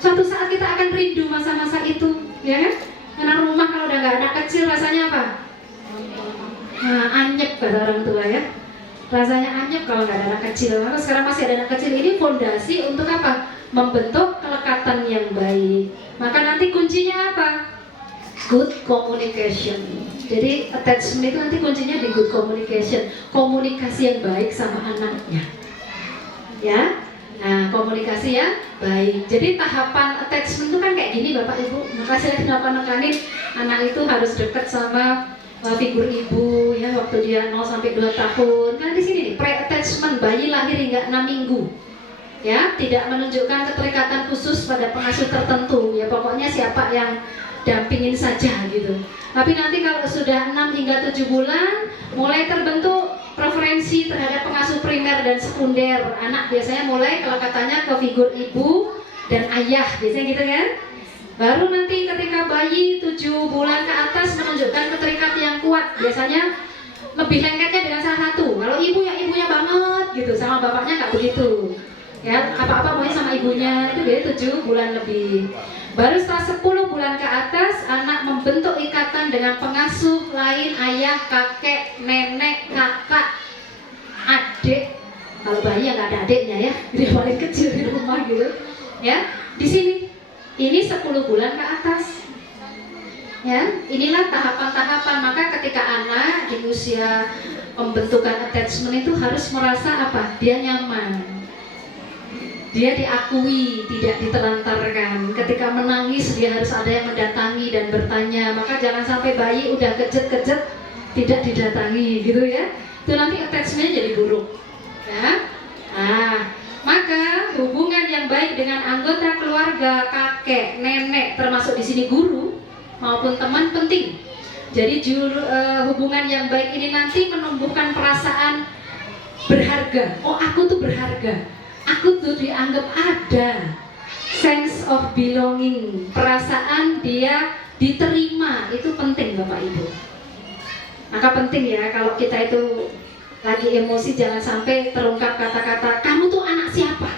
Suatu saat kita akan rindu masa-masa itu, ya kan? Karena rumah kalau udah nggak anak kecil rasanya apa? Nah, anyep kata orang tua ya. Rasanya anyep kalau nggak ada anak kecil. Maka sekarang masih ada anak kecil, ini fondasi untuk apa? Membentuk kelekatan yang baik. Maka nanti kuncinya apa? Good communication. Jadi attachment itu nanti kuncinya di good communication. Komunikasi yang baik sama anaknya. Ya. Nah, komunikasi yang baik. Jadi tahapan attachment itu kan kayak gini Bapak Ibu. Maka saya kenapa nekanin anak itu harus dekat sama figur ibu ya waktu dia 0 sampai 2 tahun. Kan di sini nih pre-attachment, bayi lahir hingga 6 minggu. Ya, tidak menunjukkan keterikatan khusus pada pengasuh tertentu. Ya pokoknya siapa yang dampingin saja gitu. Tapi nanti kalau sudah 6 hingga 7 bulan mulai terbentuk preferensi terhadap pengasuh primer dan sekunder. Anak biasanya mulai kelekatannya ke figur ibu dan ayah, biasanya gitu kan. Baru nanti ketika bayi 7 bulan ke atas menunjukkan keterikatan yang kuat. Biasanya lebih lengketnya dengan salah satu. Kalau ibu ya ibunya banget gitu, sama bapaknya nggak begitu. Ya, apa-apa maunya sama ibunya, itu biasanya 7 bulan lebih. Baru setelah 10 bulan ke atas, anak membentuk ikatan dengan pengasuh lain, ayah, kakek, nenek, kakak, adik. Kalau bayi ya nggak ada adiknya ya, dia paling kecil di rumah gitu. Ya, di sini ini 10 bulan ke atas. Ya, inilah tahapan-tahapan. Maka ketika anak di usia pembentukan attachment itu harus merasa apa? Dia nyaman. Dia diakui, tidak ditelantarkan. Ketika menangis dia harus ada yang mendatangi dan bertanya. Maka jangan sampai bayi udah kejet-kejet tidak didatangi gitu ya, itu nanti attachment-nya jadi buruk ya. Nah, maka hubungan yang baik dengan anggota keluarga, kakek, nenek, termasuk di sini guru maupun teman penting. Jadi hubungan yang baik ini nanti menumbuhkan perasaan berharga. Oh, aku tuh berharga, aku tuh dianggap ada, sense of belonging, perasaan dia diterima, itu penting Bapak Ibu. Maka penting ya kalau kita itu lagi emosi jangan sampai terungkap kata-kata kamu tuh anak siapa,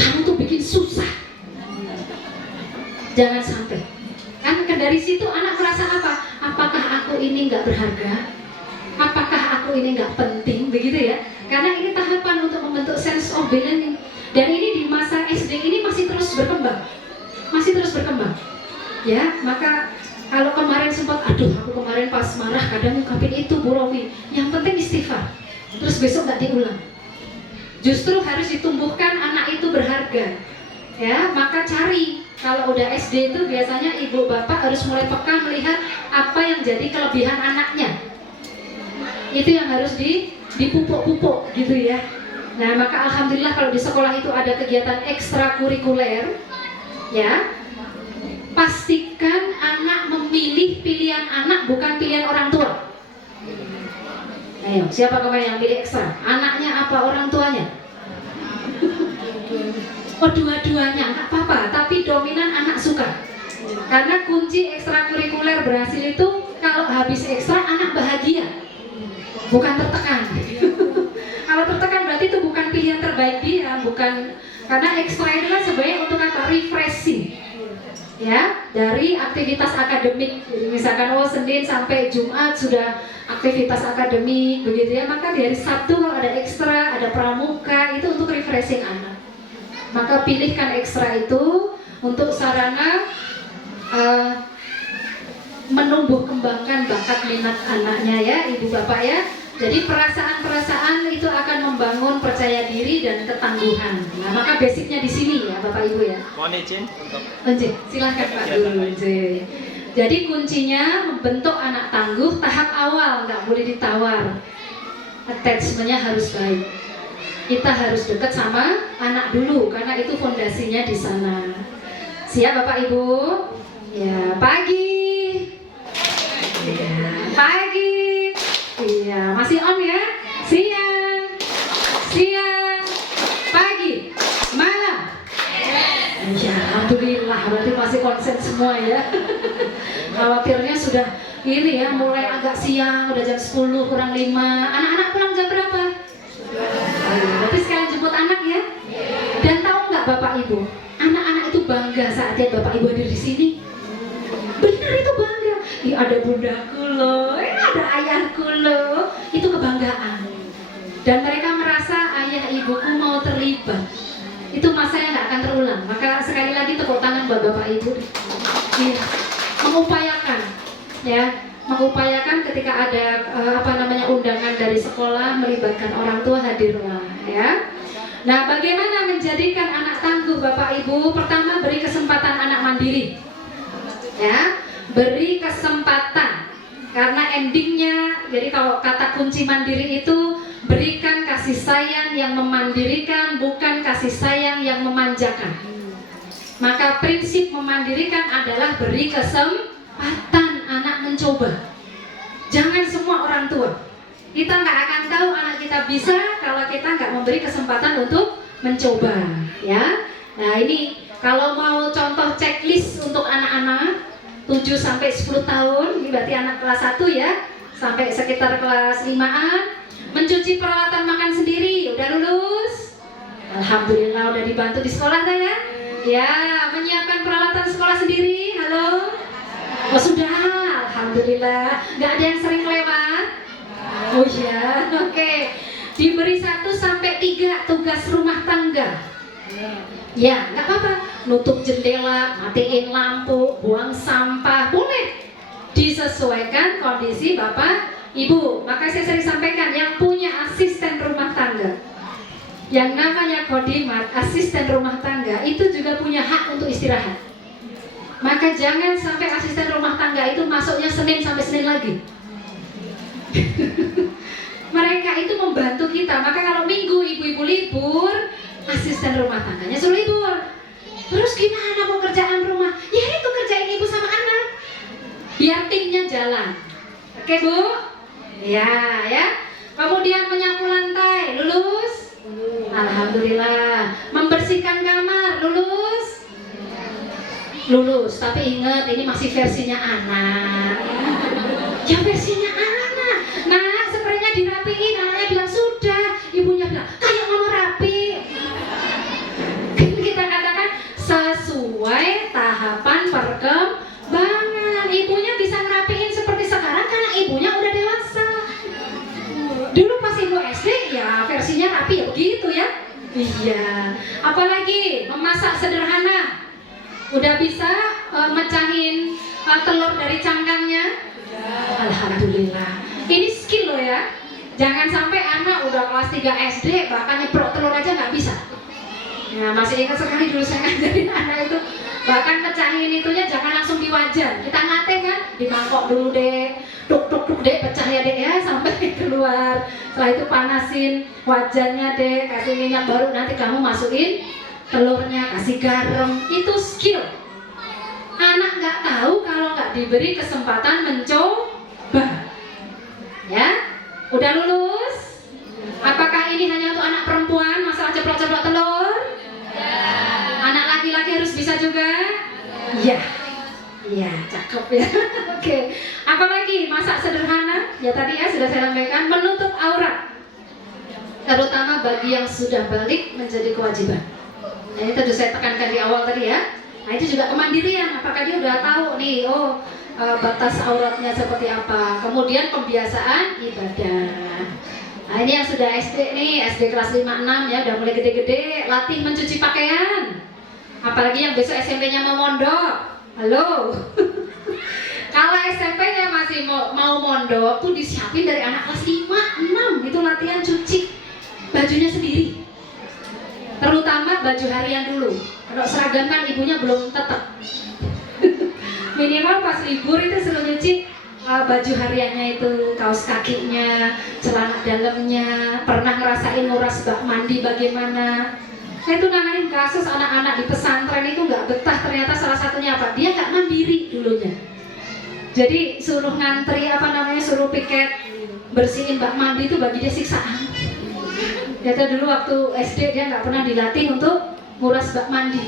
kamu tuh bikin susah. Jangan sampai. Kan dari situ anak merasa apa? Apakah aku ini nggak berharga? Apakah aku ini nggak penting? Begitu ya. Karena ini tahapan untuk membentuk sense of belonging. Dan ini di masa SD ini masih terus berkembang. Masih terus berkembang. Ya, maka kalau kemarin sempat, aduh aku kemarin pas marah kadang ngungkapin itu Bu Romi, yang penting istighfar, terus besok nggak diulang. Justru harus ditumbuhkan anak itu berharga. Ya, maka cari, kalau udah SD itu biasanya ibu bapak harus mulai peka melihat apa yang jadi kelebihan anaknya. Itu yang harus dipupuk-pupuk gitu ya. Nah, maka alhamdulillah kalau di sekolah itu ada kegiatan ekstrakurikuler, ya. Pastikan anak memilih pilihan anak, bukan pilihan orang tua. Ayo, siapa kemarin yang pilih ekstra? Anaknya apa orang tuanya? Oh, dua-duanya, nggak apa-apa, tapi dominan anak suka. Karena kunci ekstrakurikuler berhasil itu kalau habis ekstra anak bahagia, bukan tertekan. Kalau tertekan berarti itu bukan pilihan terbaik dia, bukan. Karena ekstra itu kan sebenarnya untuk apa? Refreshing. Ya, dari aktivitas akademik. Jadi misalkan Senin sampai Jumat sudah aktivitas akademik begitu ya, maka di hari Sabtu kalau ada ekstra, ada pramuka, itu untuk refreshing anak. Maka pilihkan ekstra itu untuk sarana menumbuh kembangkan bakat minat anaknya ya, ibu bapak ya. Jadi perasaan-perasaan itu akan membangun percaya diri dan ketangguhan. Nah, maka basicnya di sini ya Bapak Ibu ya. Mohon izin untuk Silahkan Pak dulu. Jadi kuncinya membentuk anak tangguh tahap awal, nggak boleh ditawar. Attachment-nya harus baik. Kita harus dekat sama anak dulu karena itu fondasinya di sana. Siap Bapak Ibu? Ya, pagi. Ya, pagi. Iya, masih on ya? Siang, pagi, malam. Ya, alhamdulillah, berarti masih konsen semua ya. Khawatirnya sudah ini ya, mulai agak siang, udah jam 10 kurang 5. Anak-anak pulang jam berapa? Berarti sekalian jemput anak ya? Dan tahu nggak Bapak Ibu, anak-anak itu bangga saat lihat Bapak Ibu hadir di sini. Benar itu bangga. Ih, ada bundaku loh, ada ayahku loh. Itu kebanggaan. Dan mereka merasa ayah ibuku mau terlibat. Itu masa yang nggak akan terulang. Maka sekali lagi tepuk tangan buat Bapak Ibu. Iya, mengupayakan, ya, mengupayakan ketika ada undangan dari sekolah melibatkan orang tua hadirlah, ya. Nah, bagaimana menjadikan anak tangguh Bapak Ibu? Pertama, beri kesempatan anak mandiri. Ya, beri kesempatan. Karena endingnya, jadi kalau kata kunci mandiri itu berikan kasih sayang yang memandirikan, bukan kasih sayang yang memanjakan. Maka prinsip memandirikan adalah beri kesempatan anak mencoba. Jangan semua orang tua. Kita nggak akan tahu anak kita bisa kalau kita nggak memberi kesempatan untuk mencoba, ya. Nah, ini kalau mau contoh checklist untuk anak-anak 7 sampai 10 tahun, ini berarti anak kelas 1 ya, sampai sekitar kelas 5-an, mencuci peralatan makan sendiri, udah lulus? Alhamdulillah udah dibantu di sekolah saya. Ya, menyiapkan peralatan sekolah sendiri, halo? Oh sudah, alhamdulillah. Nggak ada yang sering lewat? Oh iya, oke. Diberi 1 sampai 3 tugas rumah tangga. Ya, nggak apa-apa. Nutup jendela, matiin lampu, buang sampah, boleh. Disesuaikan kondisi Bapak, Ibu. Maka saya sering sampaikan, yang punya asisten rumah tangga, yang namanya Kodimat, asisten rumah tangga, itu juga punya hak untuk istirahat. Maka jangan sampai asisten rumah tangga itu masuknya Senin sampai Senin lagi. Mereka itu membantu kita. Maka kalau Minggu ibu-ibu libur, asisten rumah tangganya suruh libur. Terus gimana mau kerjaan rumah? Ya itu kerjain ibu sama anak, biar timnya jalan. Oke Bu? Ya, ya. Kemudian menyapu lantai, lulus? Alhamdulillah. Membersihkan kamar, lulus? Lulus. Tapi ingat, ini masih versinya anak. Ya versinya anak. Nah, spraynya dirapiin, anaknya bilang sudah. Ibunya bilang, kayak mau rapi. Kita katakan sesuai tahapan perkembangan. Ibunya bisa ngerapiin seperti sekarang karena ibunya udah dewasa. Dulu pas ibu SD ya versinya rapi ya begitu ya. Iya. Apalagi memasak sederhana. Udah bisa mecahin telur dari cangkangnya. Alhamdulillah. Ini skill loh ya. Jangan sampai anak udah kelas 3 SD bahkan nyeprok telur aja nggak bisa. Ya masih ingat sekali dulu saya ngajarin anak itu, bahkan pecahin itunya jangan langsung di wajan. Kita ngatain kan, di mangkok dulu deh, tuk tuk tuk deh, pecah ya deh ya sampai keluar. Setelah itu panasin wajannya deh, kasih minyak baru, nanti kamu masukin telurnya, kasih garam. Itu skill. Anak nggak tahu kalau nggak diberi kesempatan mencoba. Ya, udah lulus? Apakah ini hanya untuk anak perempuan masalah ceplok-ceplok telur? Anak laki-laki harus bisa juga? Iya. Iya, cakep ya. Oke. Apalagi masak sederhana? Ya tadi ya sudah saya sampaikan, menutup aurat. Terutama bagi yang sudah balik menjadi kewajiban. Nah, ini tadi saya tekankan di awal tadi ya. Nah, itu juga kemandirian. Apakah dia udah tahu nih, batas auratnya seperti apa. Kemudian pembiasaan ibadah. Nah, ini yang sudah SD nih, SD kelas 5-6 ya, udah mulai gede-gede, latih mencuci pakaian. Apalagi yang besok SMP-nya mau mondok. Halo. Kalau SMP-nya masih mau mondok tuh disiapin dari anak kelas 5-6 itu latihan cuci bajunya sendiri. Terutama baju harian dulu. Kalau seragam kan ibunya belum tetap. Minimal pas libur itu suruh nyuci baju hariannya itu, kaos kakinya, celana dalamnya. Pernah ngerasain nguras bak mandi bagaimana? Saya tuh nanganin kasus anak-anak di pesantren itu nggak betah, ternyata salah satunya apa? Dia nggak mandiri dulunya. Jadi suruh ngantri suruh piket bersihin bak mandi itu bagi dia siksaan. Dia dulu waktu SD dia nggak pernah dilatih untuk nguras bak mandi.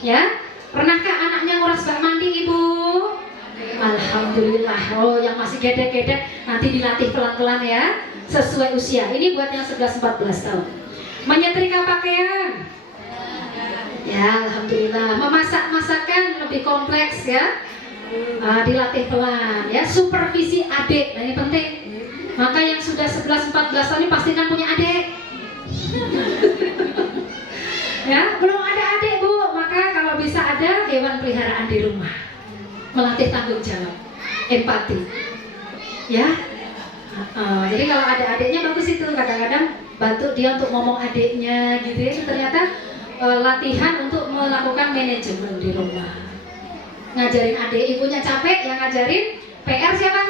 Ya, pernahkah anaknya nguras bak mandi ibu? Alhamdulillah. Oh, yang masih gedek-gedek nanti dilatih pelan-pelan ya, sesuai usia. Ini buat yang 11-14 tahun. Menyetrika pakaian. Ya, alhamdulillah. Memasak masakan lebih kompleks ya. Dilatih pelan ya. Supervisi adik. Nah, ini penting. Maka yang sudah 11-14 tahun ini pastikan punya adik. Ya, belum ada adik Bu. Maka kalau bisa ada hewan peliharaan di rumah. Melatih tanggung jawab, empati, ya. Jadi kalau ada adiknya bagus itu, kadang-kadang bantu dia untuk ngomong adiknya, gitu ya. Itu ternyata latihan untuk melakukan manajemen di rumah. Ngajarin adik, ibunya capek, yang ngajarin PR siapa?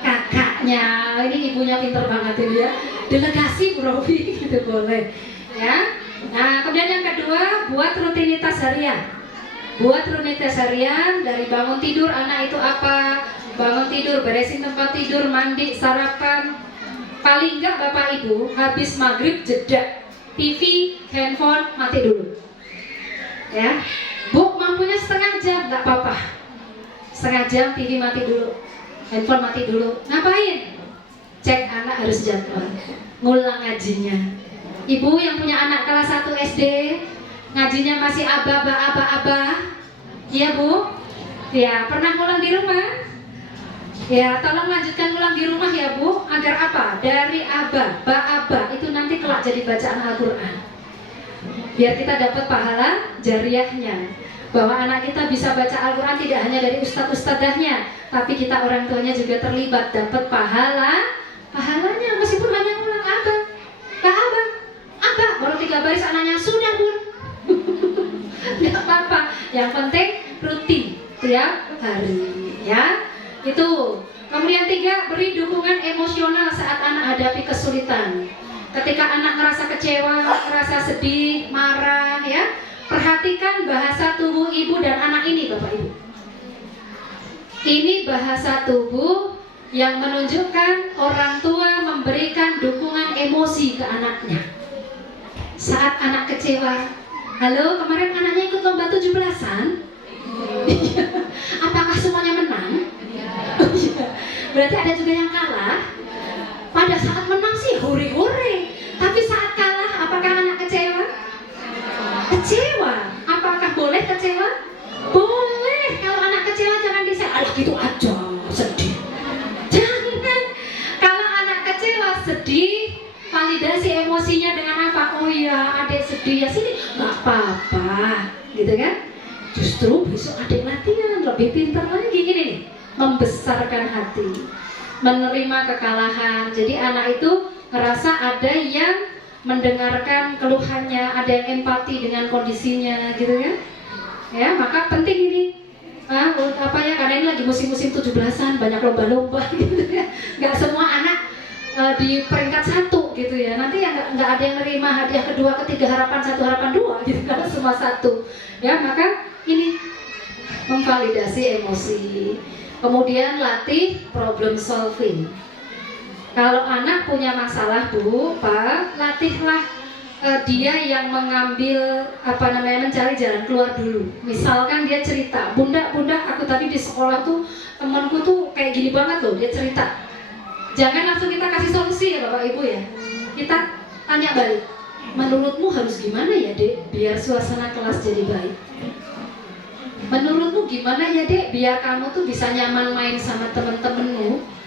Kakaknya. Ini ibunya pinter banget ini ya. Delegasi Bu Robi, gitu boleh, ya. Nah, kemudian yang kedua, buat rutinitas harian. Buat rutinitas harian, dari bangun tidur anak itu apa? Bangun tidur, beresin tempat tidur, mandi, sarapan. Paling enggak Bapak Ibu habis maghrib jeda, TV, handphone mati dulu. Ya, Bu mampunya setengah jam nggak apa-apa. Setengah jam TV mati dulu, handphone mati dulu. Ngapain? Cek anak harus jadwal, ngulang ngajinya. Ibu yang punya anak kelas 1 SD, ngajinya masih aba. Iya Bu? Ya, pernah ngulang di rumah? Ya, tolong lanjutkan ngulang di rumah ya Bu. Agar apa? Dari aba, ba itu nanti kelak jadi bacaan Al-Quran. Biar kita dapat pahala jariahnya. Bahwa anak kita bisa baca Al-Quran tidak hanya dari ustadz-ustadzahnya, tapi kita orang tuanya juga terlibat, dapat pahalanya meskipun hanya ngulang aba. Baru 3 baris anaknya sudah Bu. Nggak apa-apa, yang penting rutin. hari, ya. Itu. Kemudian 3, beri dukungan emosional saat anak hadapi kesulitan. Ketika anak merasa kecewa, merasa sedih, marah, ya, perhatikan bahasa tubuh ibu dan anak ini, Bapak Ibu. Ini bahasa tubuh yang menunjukkan orang tua memberikan dukungan emosi ke anaknya. Saat anak kecewa, halo, kemarin anaknya ikut lomba 17-an? Apakah semuanya menang? Berarti ada juga yang kalah. Pada saat menang sih hore-hore, tapi saat kalah apakah anak kecewa? Kecewa. Apakah boleh kecewa? Boleh. Kalau anak kecewa jangan alah gitu aja, sedih. Jangan. Kalau anak kecewa sedih, validasi emosinya dengan apa? Oh iya, adik sedih ya, sini nggak apa-apa, gitu kan? Justru besok adik latihan lebih pintar lagi, gini nih, membesarkan hati, menerima kekalahan. Jadi anak itu ngerasa ada yang mendengarkan keluhannya, ada yang empati dengan kondisinya, gitu kan? Ya, maka penting ini. Karena ini lagi musim-musim 17-an, banyak lomba-lomba gitu ya. Nggak semua anak di peringkat 1 gitu ya. Nanti ya nggak ada yang nerima hadiah kedua, ketiga, harapan 1, harapan 2 gitu, karena semua 1. Ya, maka ini memvalidasi emosi. Kemudian latih problem solving. Kalau anak punya masalah, Bu, Pak, latihlah dia yang mengambil mencari jalan keluar dulu. Misalkan dia cerita, bunda aku tadi di sekolah tuh temanku tuh kayak gini banget loh, dia cerita. Jangan langsung kita kasih solusi ya Bapak Ibu ya. Kita tanya balik, menurutmu harus gimana ya Dek biar suasana kelas jadi baik? Menurutmu gimana ya Dek biar kamu tuh bisa nyaman main sama temen-temenmu?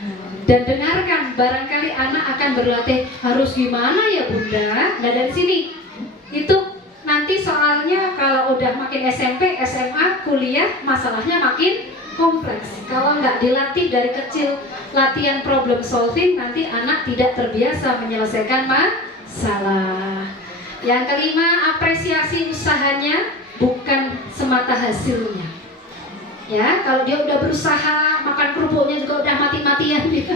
Dan dengarkan, barangkali anak akan berlatih harus gimana ya Bunda. Nah dari sini, itu nanti soalnya kalau udah makin SMP, SMA, kuliah, masalahnya makin kompleks. Kalau nggak dilatih dari kecil, latihan problem solving, nanti anak tidak terbiasa menyelesaikan masalah. Yang kelima, apresiasi usahanya, bukan semata hasilnya. Ya, kalau dia udah berusaha, makan kerupuknya juga udah mati-matian dia.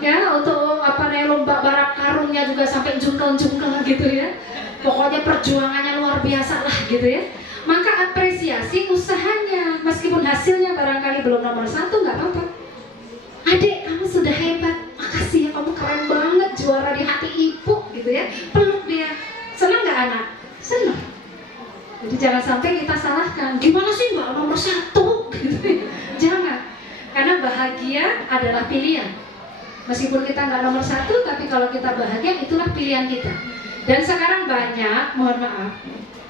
Ya, untuk lomba balap karungnya juga sampai jungkel-jungkel gitu ya. Pokoknya perjuangannya luar biasa lah gitu ya. Maka apresiasi usahanya, meskipun hasilnya barangkali belum nomor 1, nggak apa-apa. Adik, kamu sudah hebat, makasih ya, kamu keren banget, juara di hati ibu gitu ya. Peluk dia. Senang nggak anak? Senang. Jadi jangan sampai kita salahkan, gimana sih mbak nomor 1 gitu ya. Jangan, karena bahagia adalah pilihan. Meskipun kita nggak nomor 1, tapi kalau kita bahagia itulah pilihan kita. Dan sekarang banyak, mohon maaf,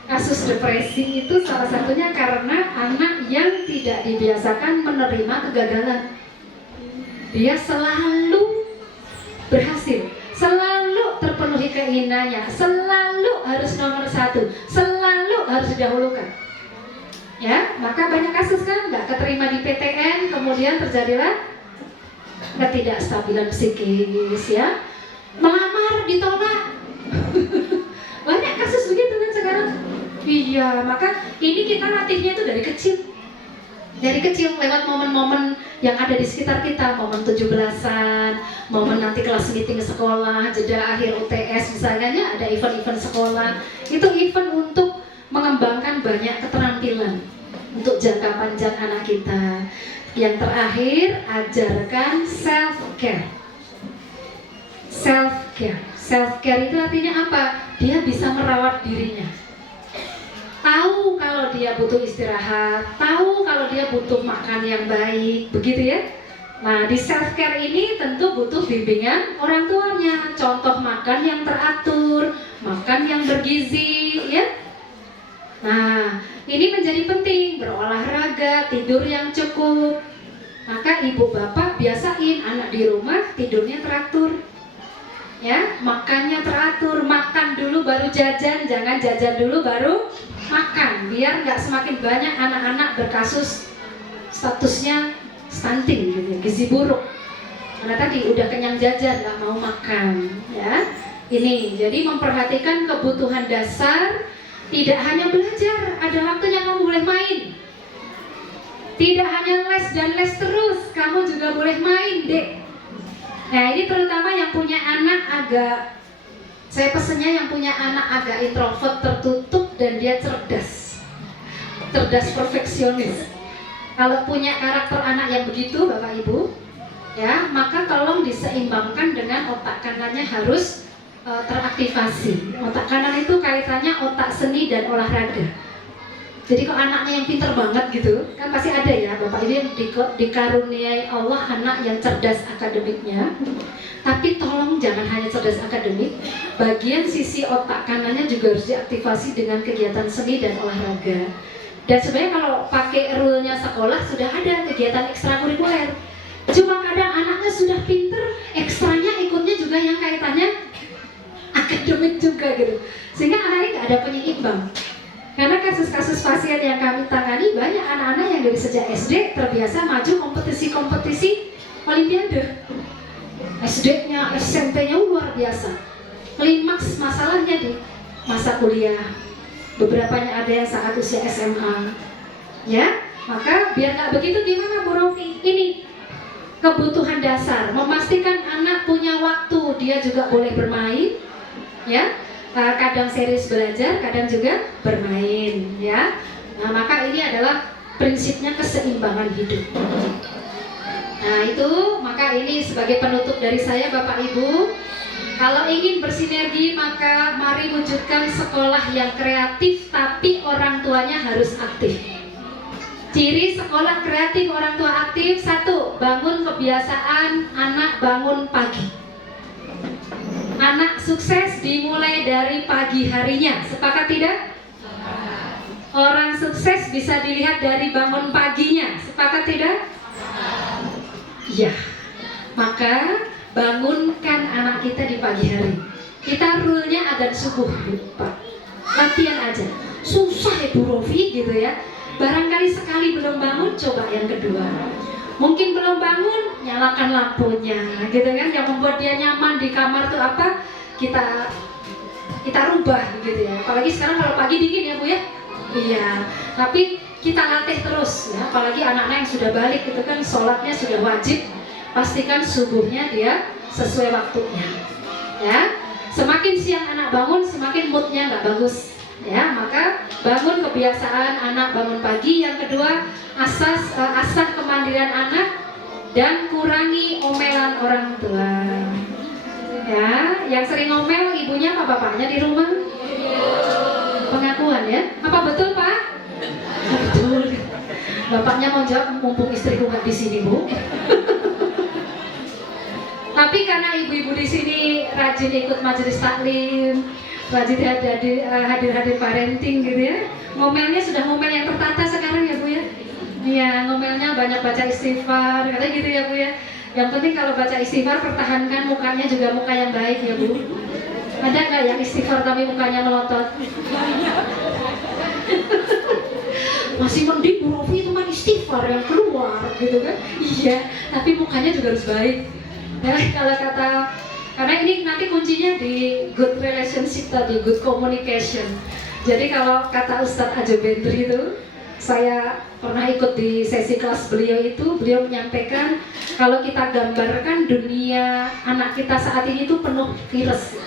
kasus depresi itu salah satunya karena anak yang tidak dibiasakan menerima kegagalan. Dia selalu berhasil, selalu terpenuhi keinginannya, selalu harus nomor 1, selalu harus didahulukan. Ya, maka banyak kasus kan nggak keterima di PTN, kemudian terjadilah ketidakstabilan psikis, ya, melamar ditolak. Banyak kasus begitu kan sekarang. Iya, maka ini kita latihnya itu dari kecil. Dari kecil lewat momen-momen yang ada di sekitar kita, momen 17-an, momen nanti kelas meeting sekolah, jeda akhir UTS misalnya, ada event-event sekolah. Itu event untuk mengembangkan banyak keterampilan untuk jangka panjang anak kita. Yang terakhir, ajarkan self-care. Self-care. Self-care itu artinya apa? Dia bisa merawat dirinya. Tahu kalau dia butuh istirahat, tahu kalau dia butuh makan yang baik, begitu ya. Nah, di self care ini tentu butuh bimbingan orang tuanya. Contoh makan yang teratur, makan yang bergizi, ya. Nah, ini menjadi penting, berolahraga, tidur yang cukup. Maka ibu bapak biasain anak di rumah tidurnya teratur. Ya, makannya teratur, makan dulu baru jajan, jangan jajan dulu baru makan, biar nggak semakin banyak anak-anak berkasus statusnya stunting gitu, gizi buruk. Karena tadi udah kenyang jajan nggak mau makan, ya. Ini jadi memperhatikan kebutuhan dasar, tidak hanya belajar, ada waktunya kamu boleh main. Tidak hanya les dan les terus, kamu juga boleh main, Dek. Nah, ini terutama yang punya anak agak, saya pesennya yang punya anak agak introvert, tertutup, dan dia cerdas. Cerdas perfeksionis. Kalau punya karakter anak yang begitu, Bapak Ibu, ya, maka tolong diseimbangkan dengan otak kanannya harus teraktivasi. Otak kanan itu kaitannya otak seni dan olahraga. Jadi kalau anaknya yang pinter banget gitu, kan pasti ada ya Bapak Ibu yang dikaruniai Allah anak yang cerdas akademiknya. Tapi tolong jangan hanya cerdas akademik, bagian sisi otak kanannya juga harus diaktifasi dengan kegiatan seni dan olahraga. Dan sebenarnya kalau pakai rule-nya sekolah sudah ada kegiatan ekstrakurikuler. Cuma kadang anaknya sudah pinter, ekstranya ikutnya juga yang kaitannya akademik juga gitu. Sehingga anak ini nggak ada penyeimbang. Karena kasus-kasus pasien yang kami tangani banyak anak-anak yang dari sejak SD terbiasa maju kompetisi-kompetisi olimpiade. SD-nya, SMP-nya luar biasa. Klimaks masalahnya di masa kuliah. Beberapanya ada yang saat usia SMA. Ya, maka biar nggak begitu gimana Bu Rofi? Ini kebutuhan dasar, memastikan anak punya waktu, dia juga boleh bermain, ya. Kadang serius belajar, kadang juga bermain, ya. Nah, maka ini adalah prinsipnya keseimbangan hidup. Nah, itu maka ini sebagai penutup dari saya Bapak Ibu. Kalau ingin bersinergi maka mari wujudkan sekolah yang kreatif tapi orang tuanya harus aktif. Ciri sekolah kreatif orang tua aktif: 1. Bangun kebiasaan anak bangun pagi. Anak sukses dimulai dari pagi harinya. Sepakat tidak? Orang sukses bisa dilihat dari bangun paginya. Sepakat tidak? Ya. Maka bangunkan anak kita di pagi hari. Kita rule-nya adzan subuh, Pak. Latihan aja. Susah ya Bu Rofi gitu ya. Barangkali sekali belum bangun, coba yang kedua. Mungkin belum bangun, nyalakan lampunya, gitu kan? Yang membuat dia nyaman di kamar tuh apa? Kita rubah, gitu ya. Apalagi sekarang kalau pagi dingin ya Bu ya. Iya. Tapi kita latih terus, ya. Apalagi anak-anak yang sudah balik itu kan sholatnya sudah wajib. Pastikan subuhnya dia sesuai waktunya. Ya. Semakin siang anak bangun, semakin moodnya nggak bagus. Ya, maka bangun kebiasaan anak bangun pagi. Yang kedua, asah kemandirian anak dan kurangi omelan orang tua. Ya, yang sering ngomel ibunya apa bapaknya di rumah? Pengakuan ya. Apa betul Pak? Betul. Bapaknya mau jawab mumpung istriku nggak di sini Bu. Tapi karena ibu-ibu di sini rajin ikut majelis taklim, rajin hadir parenting gitu ya. Ngomelnya sudah ngomel yang tertata sekarang ya Bu ya. Iya, ngomelnya banyak baca istighfar, katanya gitu ya Bu ya. Yang penting kalau baca istighfar pertahankan mukanya juga muka yang baik ya Bu. Ada nggak yang istighfar tapi mukanya melotot? Masih mending Bu Rofi itu mah istighfar yang keluar gitu kan. Iya, tapi mukanya juga harus baik. Ya, kalau kata, karena ini nanti kuncinya di good relationship tadi, good communication. Jadi kalau kata Ustadz Ajo Bentri itu, saya pernah ikut di sesi kelas beliau itu, beliau menyampaikan kalau kita gambarkan dunia anak kita saat ini itu penuh virus.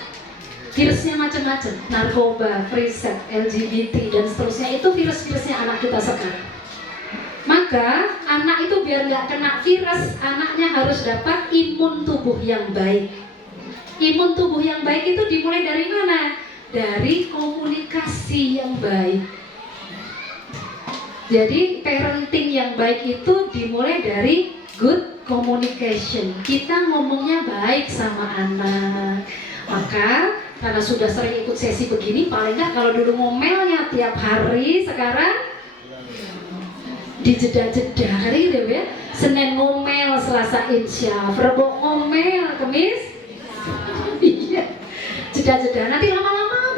Virusnya macam-macam, narkoba, free sex, LGBT dan seterusnya, itu virus-virusnya anak kita sekarang. Maka anak itu biar nggak kena virus, anaknya harus dapat imun tubuh yang baik. Imun tubuh yang baik itu dimulai dari mana? Dari komunikasi yang baik. Jadi parenting yang baik itu dimulai dari good communication. Kita ngomongnya baik sama anak. Maka karena sudah sering ikut sesi begini, paling nggak kalau dulu ngomelnya tiap hari, sekarang di jeda-jeda hari gitu ya. Senin ngomel, Selasa insyaf, Rebo ngomel, Kamis iya, jeda-jeda. Nanti lama-lama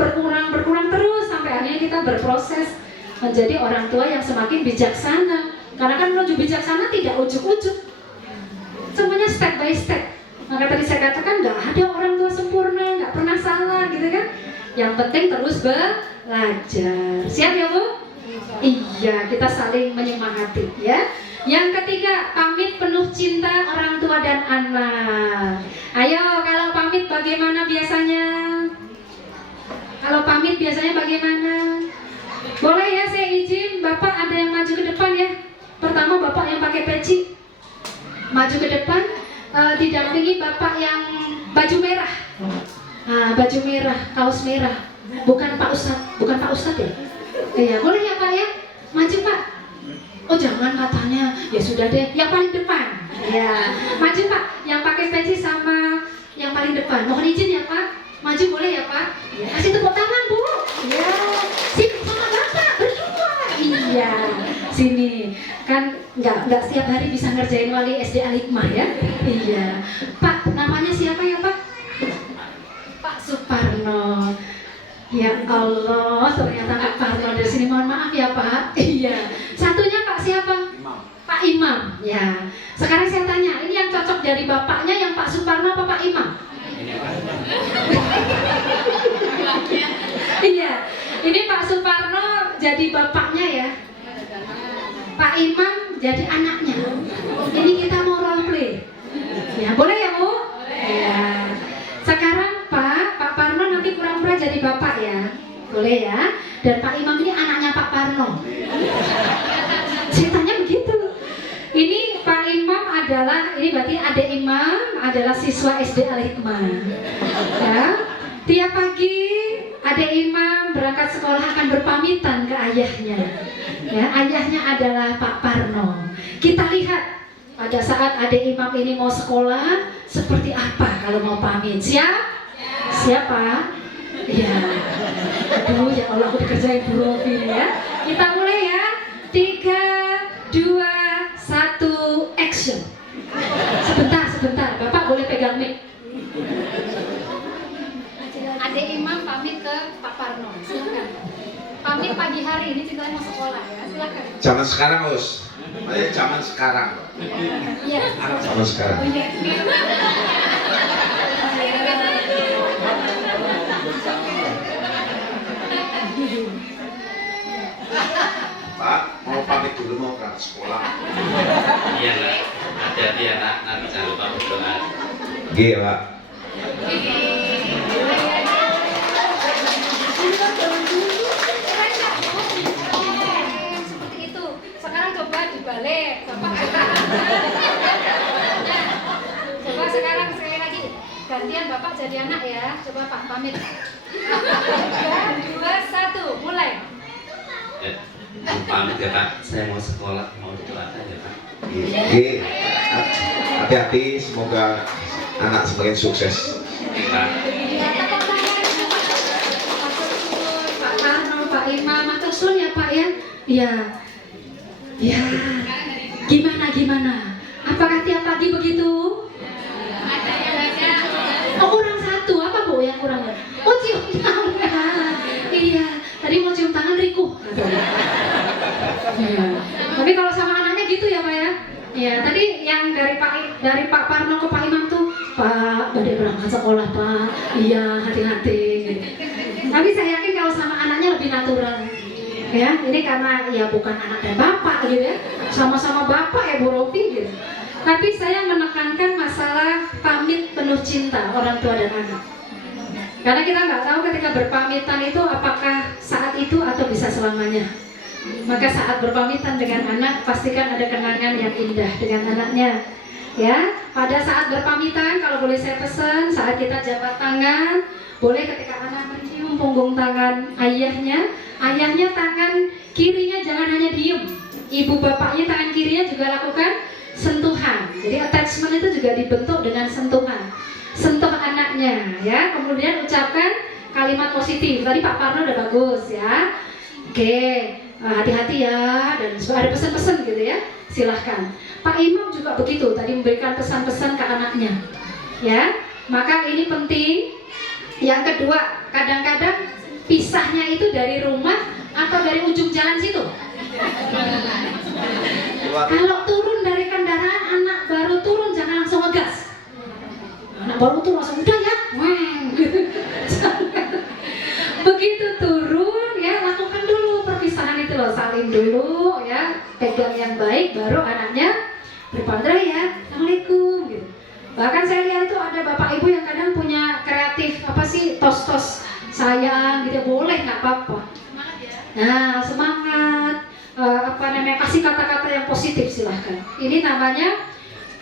berkurang terus sampai akhirnya kita berproses menjadi orang tua yang semakin bijaksana. Karena kan menuju bijaksana tidak ujuk-ujuk, semuanya step by step. Maka tadi saya katakan nggak ada orang tua sempurna, nggak pernah salah gitu kan. Yang penting terus belajar. Siap ya Bu? Iya, kita saling menyemangati ya. Yang ketiga, pamit penuh cinta orang tua dan anak. Ayo, kalau pamit bagaimana biasanya? Kalau pamit biasanya bagaimana? Boleh ya, saya izin Bapak ada yang maju ke depan ya. Pertama Bapak yang pakai peci maju ke depan, didampingi Bapak yang baju merah. Nah, baju merah, kaos merah. Bukan Pak Ustadz ya? Iya, boleh ya Pak ya? Maju Pak. Oh jangan katanya, ya sudah deh, yang paling depan. Ya, maju Pak, yang pakai peci sama yang paling depan. Mohon izin ya Pak, maju boleh ya Pak? Ya, kasih tepuk tangan Bu. Ya, sini sama Bapak berdua. Iya, sini. Kan nggak setiap hari bisa ngerjain wali SD Al-Hikmah ya. Iya. Pak, namanya siapa ya Pak? Pak Suparno. Ya Allah, ternyata Pak Parno dari sini. Mohon maaf ya Pak. Iya. Satunya Pak siapa? Imam. Pak Imam. Ya. Sekarang saya tanya, ini yang cocok dari bapaknya yang Pak Suparno apa Pak Imam? Ini Pak. Iya. Ini Pak Suparno jadi bapaknya ya. Pak Imam jadi anaknya. Ini kita mau role play. Ya, boleh ya Bu? Iya. Sekarang Pak Parno nanti pura-pura jadi bapak ya. Boleh ya? Dan Pak Imam ini anaknya Pak Parno. Ceritanya begitu. Ini Pak Imam adalah, ini berarti adik Imam adalah siswa SD Al-Hikmah. Ya. Tiap pagi adik Imam berangkat sekolah akan berpamitan ke ayahnya. Ya, ayahnya adalah Pak Parno. Kita lihat pada saat adik Imam ini mau sekolah seperti apa kalau mau pamit. Siap? Siapa? Iya. Aduh ya Allah, aku dikerjain Bu Rofi ya. Kita mulai ya. 3, 2, 1, action. Sebentar. Bapak boleh pegang mic. Adik Imam pamit ke Pak Parno. Silakan. Pamit pagi hari ini ceritanya mau sekolah ya. Silakan. Zaman sekarang Us. Ayo zaman sekarang. Iya. Zaman sekarang. Oh, iya. Pak, mau pamit dulu mau berangkat sekolah. Iya Pak, hati-hati ya Nak, nanti jangan lupa berdoa. Iya Pak. Seperti itu. Sekarang coba dibalik. Bapak. Coba sekarang sekali lagi. Gantian Bapak jadi anak ya. Coba Pak pamit. 3, 2, 1, mulai. Ya, pamit ya Pak, saya mau sekolah, mau didoakan ya Pak. Iya. Hati-hati, semoga anak semakin sukses. Oke Pak. Pak Parno, Pak Imam, matur suwun ya Pak ya. Iya. Ya. Gimana? Apakah tiap pagi begitu? Oh, kurang satu. Apa Bu yang kurangnya? Oh, cium tangan. Iya. Tadi mau cium tangan Riku. Iya. Tapi kalau sama anaknya gitu ya Pak ya. Iya. Tadi yang dari Pak Parno ke Pak Imam tuh, Pak, badai berangkat sekolah Pak. Iya, hati-hati. Gitu. Tapi saya yakin kalau sama anaknya lebih natural. Ya, ini karena ya bukan anak dan bapak gitu ya. Sama-sama bapak ya Bu Rofi gitu. Tapi saya menekankan masalah pamit penuh cinta orang tua dan anak. Karena kita nggak tahu ketika berpamitan itu apakah saat itu atau bisa selamanya. Maka saat berpamitan dengan anak, pastikan ada kenangan yang indah dengan anaknya. Ya, pada saat berpamitan, kalau boleh saya pesan, saat kita jabat tangan, boleh ketika anak mencium punggung tangan ayahnya tangan kirinya jangan hanya diem. Ibu bapaknya tangan kirinya juga lakukan sentuhan. Jadi attachment itu juga dibentuk dengan sentuhan. Sentuh anaknya, ya. Kemudian ucapkan kalimat positif. Tadi Pak Parno udah bagus, ya. Oke, hati-hati ya. Dan ada pesan-pesan gitu ya. Silahkan. Pak Imam juga begitu. Tadi memberikan pesan-pesan ke anaknya, ya. Maka ini penting. Yang kedua, kadang-kadang pisahnya itu dari rumah atau dari ujung jalan situ. Kalau turun dari kendaraan, anak baru turun jangan langsung ngegas. Anak baru tuh langsung udah ya, begitu turun ya lakukan dulu perpisahan itu loh, salim dulu ya, pegang yang baik, baru anaknya berpandra ya, Assalamualaikum gitu. Bahkan saya lihat itu ada bapak ibu yang kadang punya kreatif apa sih, tos-tos sayang gitu, boleh nggak apa-apa. Nah semangat, apa namanya, kasih kata-kata yang positif silahkan. Ini namanya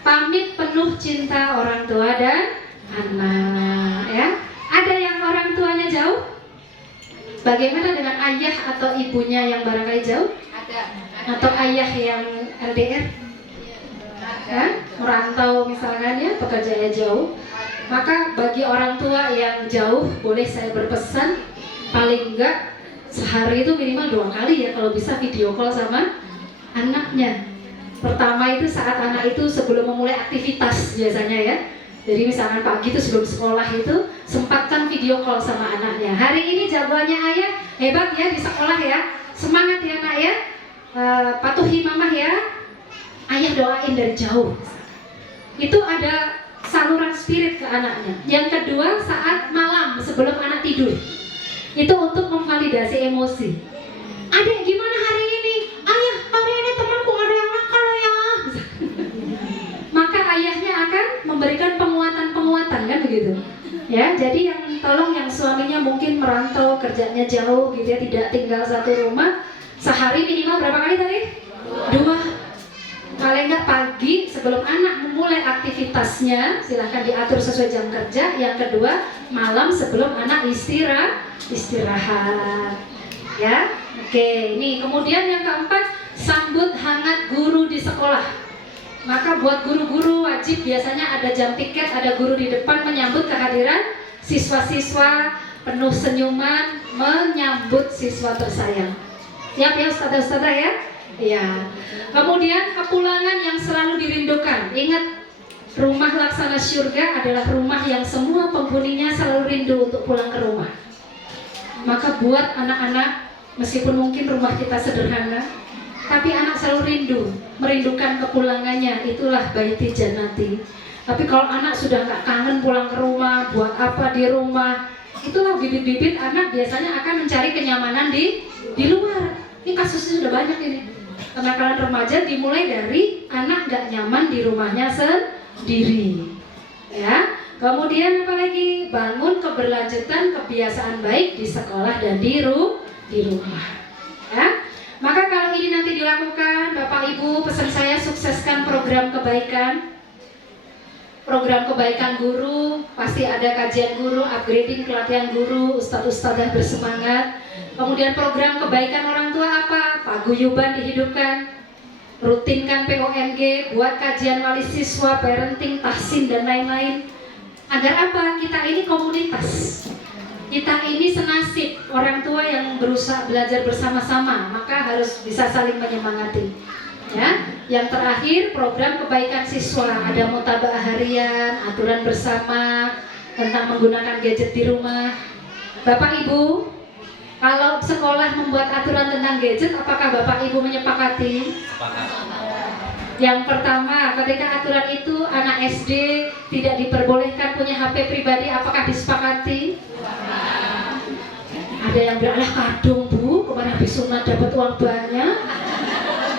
pamit penuh cinta orang tua dan anak ya. Ada yang orang tuanya jauh? Bagaimana dengan ayah atau ibunya yang barangkali jauh? Atau ayah yang LDR? Ya, merantau misalkan ya, pekerjaannya jauh. Maka bagi orang tua yang jauh, boleh saya berpesan paling enggak sehari itu minimal 2 kali ya, kalau bisa video call sama anaknya. Pertama itu saat anak itu sebelum memulai aktivitas biasanya ya. Jadi misalkan pagi itu sebelum sekolah itu sempatkan video call sama anaknya. Hari ini jagoannya ayah, hebat ya di sekolah ya, semangat ya nak ya, patuhi mama ya, ayah doain dari jauh. Itu ada saluran spirit ke anaknya. Yang kedua saat malam sebelum anak tidur, itu untuk memvalidasi emosi. Adik gimana hari ini? Ayah hari ini temanku ada yang nakal ya. Maka ayahnya akan memberikan penguatan kan begitu. Ya, jadi yang tolong yang suaminya mungkin merantau, kerjanya jauh gitu ya, tidak tinggal satu rumah, sehari minimal berapa kali tadi? 2. Paling nggak pagi sebelum anak memulai aktivitasnya silahkan diatur sesuai jam kerja. Yang kedua malam sebelum anak istirahat ya. Oke, ini kemudian yang keempat, sambut hangat guru di sekolah. Maka buat guru-guru wajib biasanya ada jam tiket, ada guru di depan menyambut kehadiran siswa-siswa, penuh senyuman menyambut siswa tersayang. Siap ya ustazah-ustazah ya? Ya. Kemudian kepulangan yang selalu dirindukan. Ingat, rumah laksana syurga adalah rumah yang semua penghuninya selalu rindu untuk pulang ke rumah. Maka buat anak-anak, meskipun mungkin rumah kita sederhana, tapi anak selalu rindu, merindukan kepulangannya. Itulah baiti jannati. Tapi kalau anak sudah nggak kangen pulang ke rumah, buat apa di rumah, itulah bibit-bibit anak biasanya akan mencari kenyamanan di luar. Ini kasusnya sudah banyak ini. Kenakalan remaja dimulai dari anak gak nyaman di rumahnya sendiri ya. Kemudian apalagi, bangun keberlanjutan kebiasaan baik di sekolah dan di rumah ya. Maka kalau ini nanti dilakukan, Bapak Ibu, pesan saya sukseskan program kebaikan. Program kebaikan guru, pasti ada kajian guru, upgrading pelatihan guru, ustadz-ustadzah bersemangat. Kemudian program kebaikan orang tua apa? Paguyuban dihidupkan, rutinkan POMG, buat kajian wali siswa, parenting, tahsin dan lain-lain. Agar apa? Kita ini komunitas, kita ini senasib, orang tua yang berusaha belajar bersama-sama, maka harus bisa saling menyemangati. Ya, yang terakhir program kebaikan siswa, ada mutaba'ah harian, aturan bersama tentang menggunakan gadget di rumah. Bapak Ibu, kalau sekolah membuat aturan tentang gadget, apakah Bapak Ibu menyepakati? Yang pertama, ketika aturan itu anak SD tidak diperbolehkan punya HP pribadi, apakah disepakati? Ada yang bilang, alah kadung Bu, kemarin habis sunat dapat uang banyak,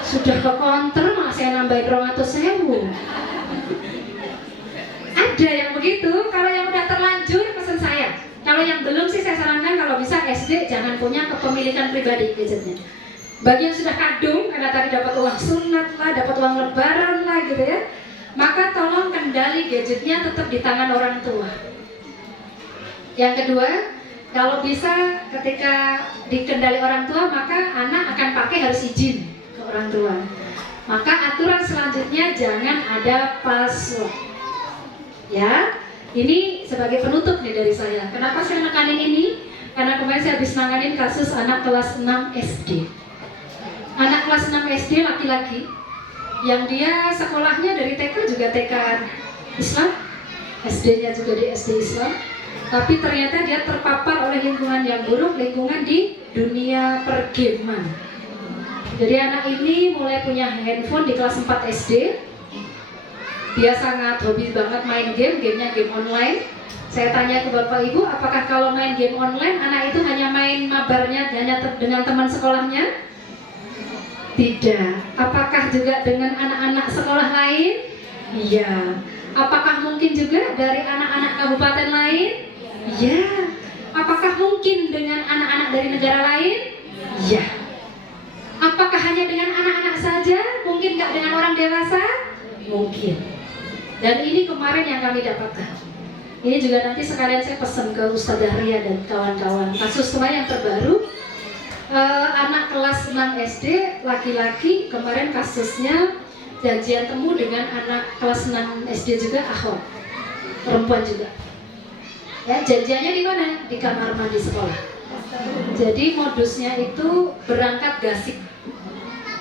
sudah ke counter malah saya nambahin 200.000. Ada yang begitu. Kalau yang udah terlanjur pesan saya. Kalau yang belum sih saya sarankan kalau bisa SD jangan punya kepemilikan pribadi gadgetnya. Bagi yang sudah kadung karena tadi dapat uang sunat lah, dapat uang lebaran lah gitu ya, maka tolong kendali gadgetnya tetap di tangan orang tua. Yang kedua, kalau bisa ketika dikendali orang tua maka anak akan pakai harus izin orang tua. Maka aturan selanjutnya jangan ada password. Ya, ini sebagai penutup nih dari saya. Kenapa saya nekanin ini? Karena kemarin saya habis nanganin kasus anak kelas 6 SD. Anak kelas 6 SD laki-laki yang dia sekolahnya dari TK juga TK Islam, SD-nya juga di SD Islam. Tapi ternyata dia terpapar oleh lingkungan yang buruk, lingkungan di dunia pergaman. Jadi anak ini mulai punya handphone di kelas 4 SD. Dia sangat hobi banget main game, gamenya game online. Saya tanya ke Bapak Ibu, apakah kalau main game online anak itu hanya main mabarnya hanya dengan teman sekolahnya? Tidak. Apakah juga dengan anak-anak sekolah lain? Iya. Apakah mungkin juga dari anak-anak kabupaten lain? Iya. Apakah mungkin dengan anak-anak dari negara lain? Iya. Apakah hanya dengan anak-anak saja? Mungkin nggak dengan orang dewasa? Mungkin. Dan ini kemarin yang kami dapatkan. Ini juga nanti sekalian saya pesan ke Ustadzah Ria dan kawan-kawan. Kasus kemarin yang terbaru, anak kelas 6 SD laki-laki kemarin kasusnya janjian temu dengan anak kelas 6 SD juga akhwat, perempuan juga. Ya, janjiannya di mana? Di kamar mandi sekolah. Jadi modusnya itu berangkat gasik.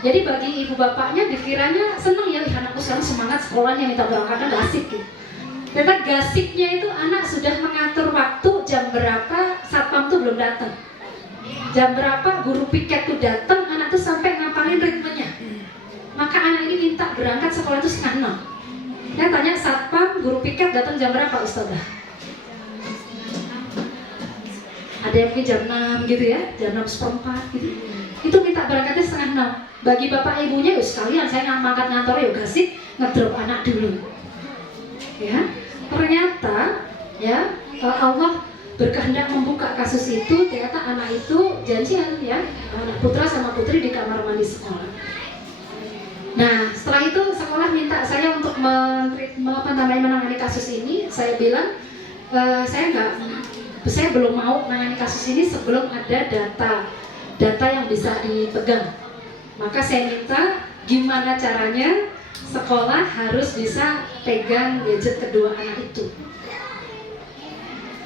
Jadi bagi ibu bapaknya dikiranya seneng ya, anakku sekarang semangat sekolahnya minta berangkatnya gasik gitu. Ternyata gasiknya itu anak sudah mengatur waktu jam berapa satpam tuh belum datang. Jam berapa guru piket tuh datang, anak tuh sampai ngapalin ritmenya. Maka anak ini minta berangkat sekolah tuh 5:30. Saya tanya satpam, guru piket datang jam berapa Ustazah? Ada yang mungkin jam 6 gitu ya, jam 6:04 gitu. Itu minta berangkatnya 5:30. Bagi bapak ibunya, yuk sekalian saya ngangkat ngantor yuk gasik, ngedrop anak dulu. Ya, ternyata ya Allah berkehendak membuka kasus itu. Ternyata anak itu janjian ya, anak putra sama putri di kamar mandi sekolah. Nah, setelah itu sekolah minta saya untuk menangani kasus ini. Saya bilang saya belum mau menangani kasus ini sebelum ada data yang bisa dipegang. Maka saya minta gimana caranya sekolah harus bisa pegang gadget kedua anak itu.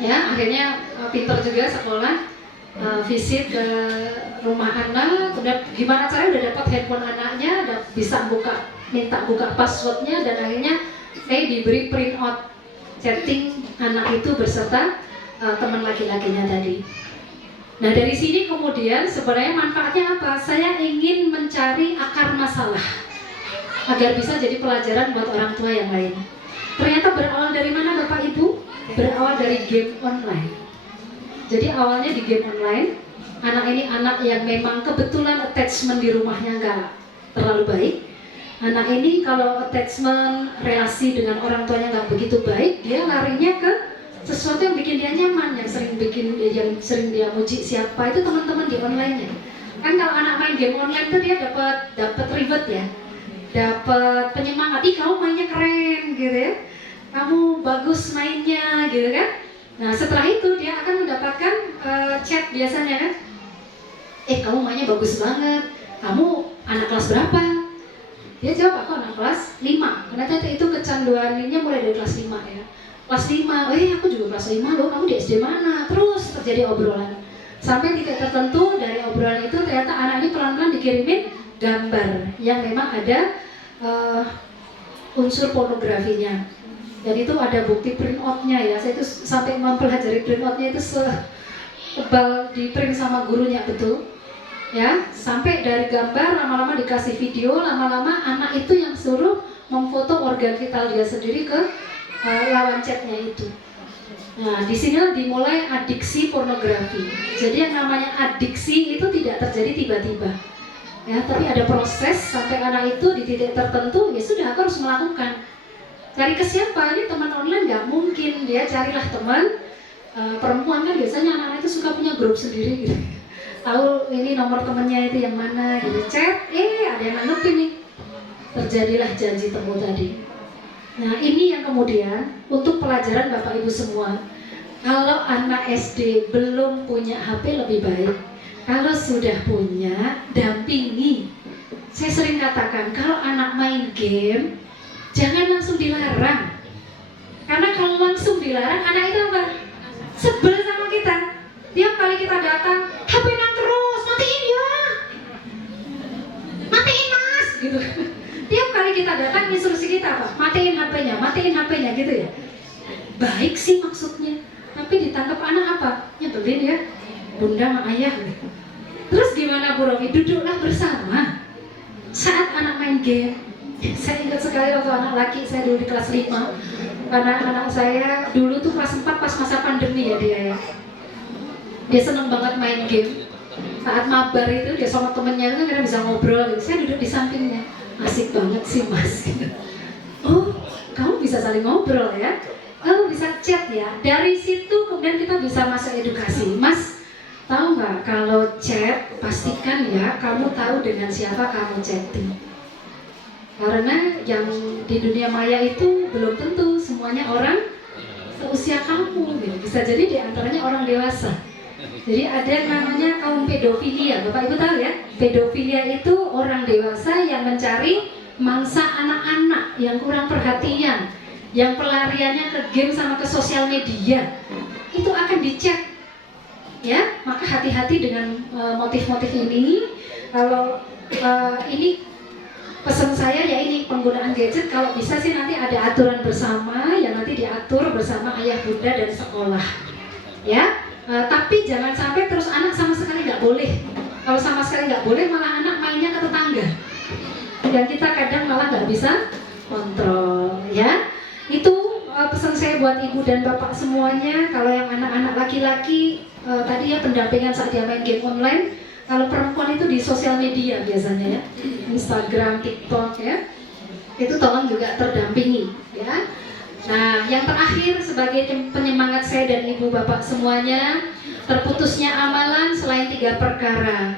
Ya, akhirnya pinter juga sekolah visit ke rumah anak. Kemudian gimana caranya udah dapat handphone anaknya, udah bisa minta buka passwordnya, dan akhirnya saya diberi print out chatting anak itu beserta teman laki-lakinya tadi. Nah, dari sini kemudian sebenarnya manfaatnya apa? Saya ingin mencari akar masalah agar bisa jadi pelajaran buat orang tua yang lain. Ternyata berawal dari mana Bapak Ibu? Berawal dari game online. Jadi awalnya di game online, anak ini anak yang memang kebetulan attachment di rumahnya nggak terlalu baik. Anak ini kalau attachment relasi dengan orang tuanya nggak begitu baik, dia larinya ke sesuatu yang bikin dia nyaman, yang sering dia muji siapa itu teman-teman di online-nya. Kan kalau anak main game online tuh dia dapat reward ya, dapat penyemangat. Ih, kamu mainnya keren gitu ya, kamu bagus mainnya gitu kan. Nah, setelah itu dia akan mendapatkan chat biasanya kan, kamu mainnya bagus banget, kamu anak kelas berapa? Dia jawab, aku anak kelas 5. Ternyata itu kecanduannya mulai dari kelas 5 ya. Kelas 5, aku juga kelas 5 loh, kamu di SD mana? Terus terjadi obrolan. Sampai titik tertentu dari obrolan itu ternyata anak ini pelan-pelan dikirimin gambar yang memang ada unsur pornografinya. Dan itu ada bukti print out-nya ya. Saya itu sampai mempelajari print out-nya itu setebal di print sama gurunya betul. Ya, sampai dari gambar lama-lama dikasih video, lama-lama anak itu yang suruh memfoto organ vital dia sendiri ke lawan chatnya itu. Nah, disinilah dimulai adiksi pornografi. Jadi yang namanya adiksi itu tidak terjadi tiba-tiba, ya, tapi ada proses sampai anak itu di titik tertentu, ya sudah aku harus melakukan. Cari ke siapa? Ini teman online nggak mungkin, dia carilah teman perempuan kan biasanya anak-anak itu suka punya grup sendiri gitu. Tahu ini nomor temennya itu yang mana gitu, chat, ada yang nanggepin nih. Terjadilah janji temu tadi. Nah, ini yang kemudian untuk pelajaran Bapak Ibu semua. Kalau anak SD belum punya HP lebih baik. Kalau sudah punya, dampingi. Saya sering katakan, kalau anak main game, jangan langsung dilarang. Karena kalau langsung dilarang, anak itu apa? Sebel sama kita. Tiap kali kita datang, HP-nya terus, matiin ya. Matiin mas, gitu. Tiap kali kita datang, instruksi kita apa? Matiin HP-nya gitu ya. Baik sih maksudnya, tapi ditangkap anak apa? Nyebelin ya, bunda sama ayah. Terus gimana Bu Romi? Duduklah bersama. Saat anak main game, saya ingat sekali waktu anak laki saya dulu di kelas 5. Karena anak saya dulu tuh kelas 4 pas masa pandemi ya dia ya. Dia seneng banget main game. saat mabar itu dia sama temennya kan kadang bisa ngobrol gitu. Saya duduk di sampingnya, asik banget sih mas. Oh, kamu bisa saling ngobrol ya? Kamu bisa chat ya? Dari situ kemudian kita bisa masuk edukasi. Mas, tahu nggak kalau chat pastikan ya kamu tahu dengan siapa kamu chatting. Karena yang di dunia maya itu belum tentu semuanya orang seusia kamu gitu. Bisa jadi di antaranya orang dewasa. Jadi ada yang namanya kaum pedofilia. Bapak Ibu tahu ya? Pedofilia itu orang dewasa yang mencari mangsa anak-anak yang kurang perhatian, yang pelariannya ke game sama ke sosial media. Itu akan dicek. Ya, maka hati-hati dengan motif-motif ini. Kalau ini pesan saya ya ini penggunaan gadget kalau bisa sih nanti ada aturan bersama yang nanti diatur bersama ayah bunda dan sekolah ya, tapi jangan sampai terus anak sama sekali nggak boleh. Kalau sama sekali nggak boleh malah anak mainnya ke tetangga dan kita kadang malah nggak bisa kontrol ya. Itu pesan saya buat ibu dan bapak semuanya. Kalau yang anak-anak laki-laki tadi ya pendampingan saat dia main game online. Kalau perempuan itu di sosial media biasanya ya, Instagram, TikTok ya, itu tolong juga terdampingi ya. Nah, yang terakhir sebagai penyemangat saya dan ibu bapak semuanya, terputusnya amalan selain 3 perkara.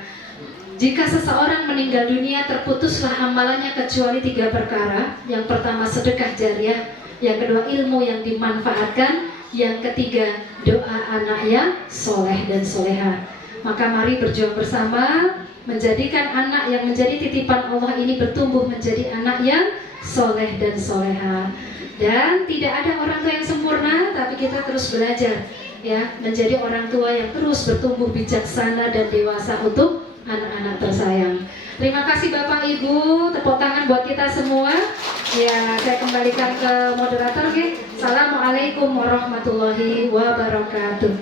Jika seseorang meninggal dunia, terputuslah amalannya kecuali 3 perkara. Yang pertama sedekah jariah, yang kedua ilmu yang dimanfaatkan, yang ketiga doa anak yang soleh dan soleha. Maka mari berjuang bersama menjadikan anak yang menjadi titipan Allah ini bertumbuh menjadi anak yang soleh dan soleha. Dan tidak ada orang tua yang sempurna, tapi kita terus belajar ya menjadi orang tua yang terus bertumbuh bijaksana dan dewasa untuk anak-anak tersayang. Terima kasih Bapak Ibu, tepuk tangan buat kita semua. Ya, saya kembalikan ke moderator ya. Assalamualaikum warahmatullahi wabarakatuh.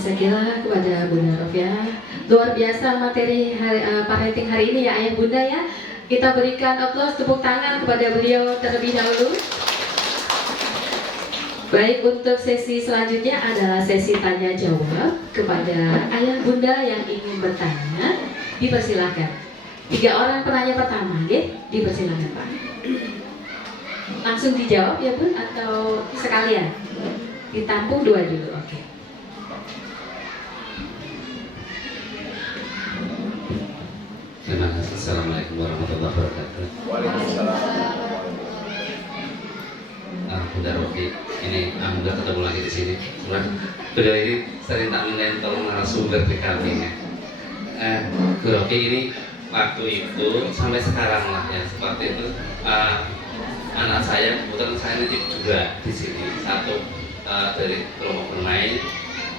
Saya kira kepada Bunda Rofia, luar biasa materi parenting hari ini ya Ayah Bunda ya. Kita berikan aplaus tepuk tangan kepada beliau terlebih dahulu. Baik, untuk sesi selanjutnya adalah sesi tanya jawab kepada Ayah Bunda yang ingin bertanya. Dipersilakan. 3 orang penanya pertama, ya? Dipersilakan Pak. Langsung dijawab ya Bun atau sekalian? Ditampung 2 dulu, oke. Terima kasih. Assalamualaikum warahmatullahi wabarakatuh. Waalaikumsalam. Bunda Rofi, ini alhamdulillah ketemu lagi di sini. Beliau ini sering tak minta tolong narasumber di kami ya. Bu Rofi ini waktu itu sampai sekarang lah ya seperti itu. Anak saya kebetulan saya nitip juga di sini satu dari kelompok bermain.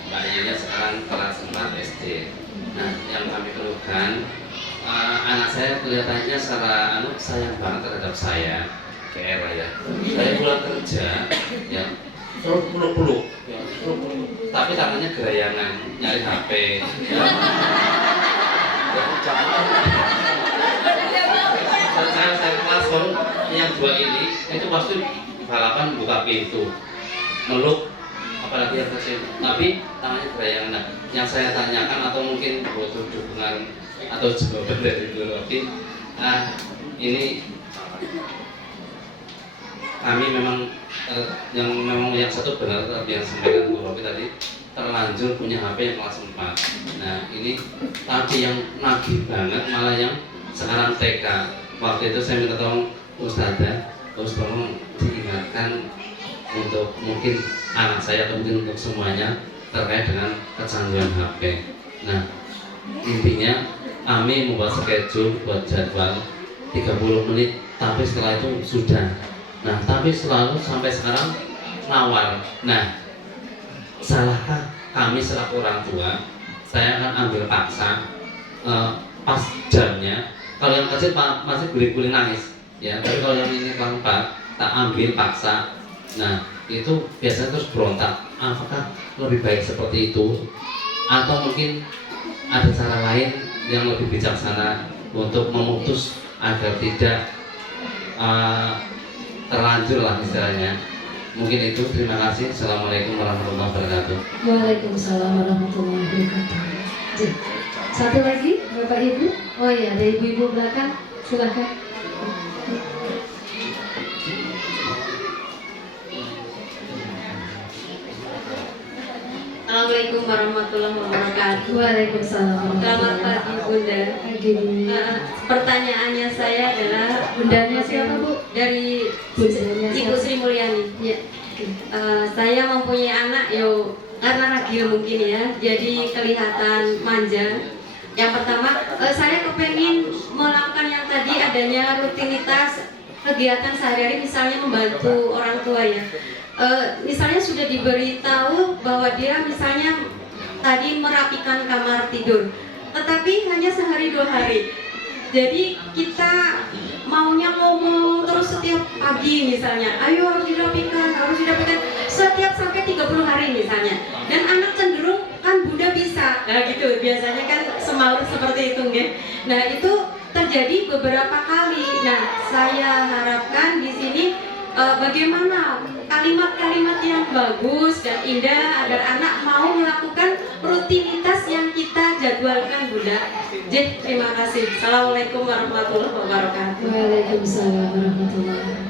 Mbak Yenya sekarang kelas 4 SD. Nah, yang kami keluhkan anak saya kelihatannya secara sayang banget terhadap saya, kayak lah ya. Saya pulang kerja, ya suruh peluk-peluk, ya, tapi tangannya gerayangan, nyari HP. Ya. Saya kelas yang 2 ini, itu pasti balapan buka pintu, meluk, apalagi yang kecil. Tapi tangannya gerayangan. Nah, yang saya tanyakan atau mungkin butuh dukungan atau jawaban dari Bu Rofi, ini kami memang yang satu benar yang sampaikan Bu Rofi tadi, terlanjur punya HP yang kelas 4. Nah ini tapi yang nagih banget malah yang sekarang TK. Waktu itu saya minta tolong Ustazah, terus tolong diingatkan untuk mungkin anak saya atau mungkin untuk semuanya terkait dengan kecanduan HP. Nah intinya kami membuat schedule buat jadwal 30 menit, tapi setelah itu sudah. Nah, tapi selalu sampai sekarang nawar. Nah, salahkah kami selaku orang tua? Saya akan ambil paksa pas jamnya. Kalau yang kecil masih guling-guling nangis, ya. Tapi kalau yang ini kelas 4 tak ambil paksa. Nah, itu biasanya terus berontak. Apakah lebih baik seperti itu? Atau mungkin ada cara lain yang lebih bijaksana untuk memutus agar tidak terlanjur lah istilahnya. Mungkin itu, terima kasih. Assalamualaikum warahmatullahi wabarakatuh. Waalaikumsalam warahmatullahi wabarakatuh. Satu lagi, Bapak Ibu. Oh iya, ada ibu-ibu belakang. Silakan. Assalamualaikum warahmatullahi wabarakatuh. Waalaikumsalam. Selamat pagi Bunda. Pagi. Pertanyaannya saya adalah Bundanya siapa, Bu? dari Bundanya Ibu siapa? Sri Mulyani. Ya. Oke. Saya mempunyai anak karena ragil mungkin ya, jadi kelihatan manja. Yang pertama, saya kepengen melakukan yang tadi adanya rutinitas kegiatan sehari-hari, misalnya membantu orang tua ya. Misalnya sudah diberitahu bahwa dia misalnya tadi merapikan kamar tidur, tetapi hanya sehari 2 hari. Jadi kita maunya ngomong terus setiap pagi misalnya, ayo harus dirapikan setiap sampai 30 hari misalnya. Dan anak cenderung kan Bunda bisa, nah gitu biasanya kan semaur seperti itu nggih. Nah itu terjadi beberapa kali. Nah saya harapkan di sini bagaimana kalimat-kalimat yang bagus dan indah agar anak mau melakukan rutinitas yang kita jadwalkan Bunda. Jadi terima kasih. Assalamualaikum warahmatullahi wabarakatuh. Waalaikumsalam warahmatullahi wabarakatuh.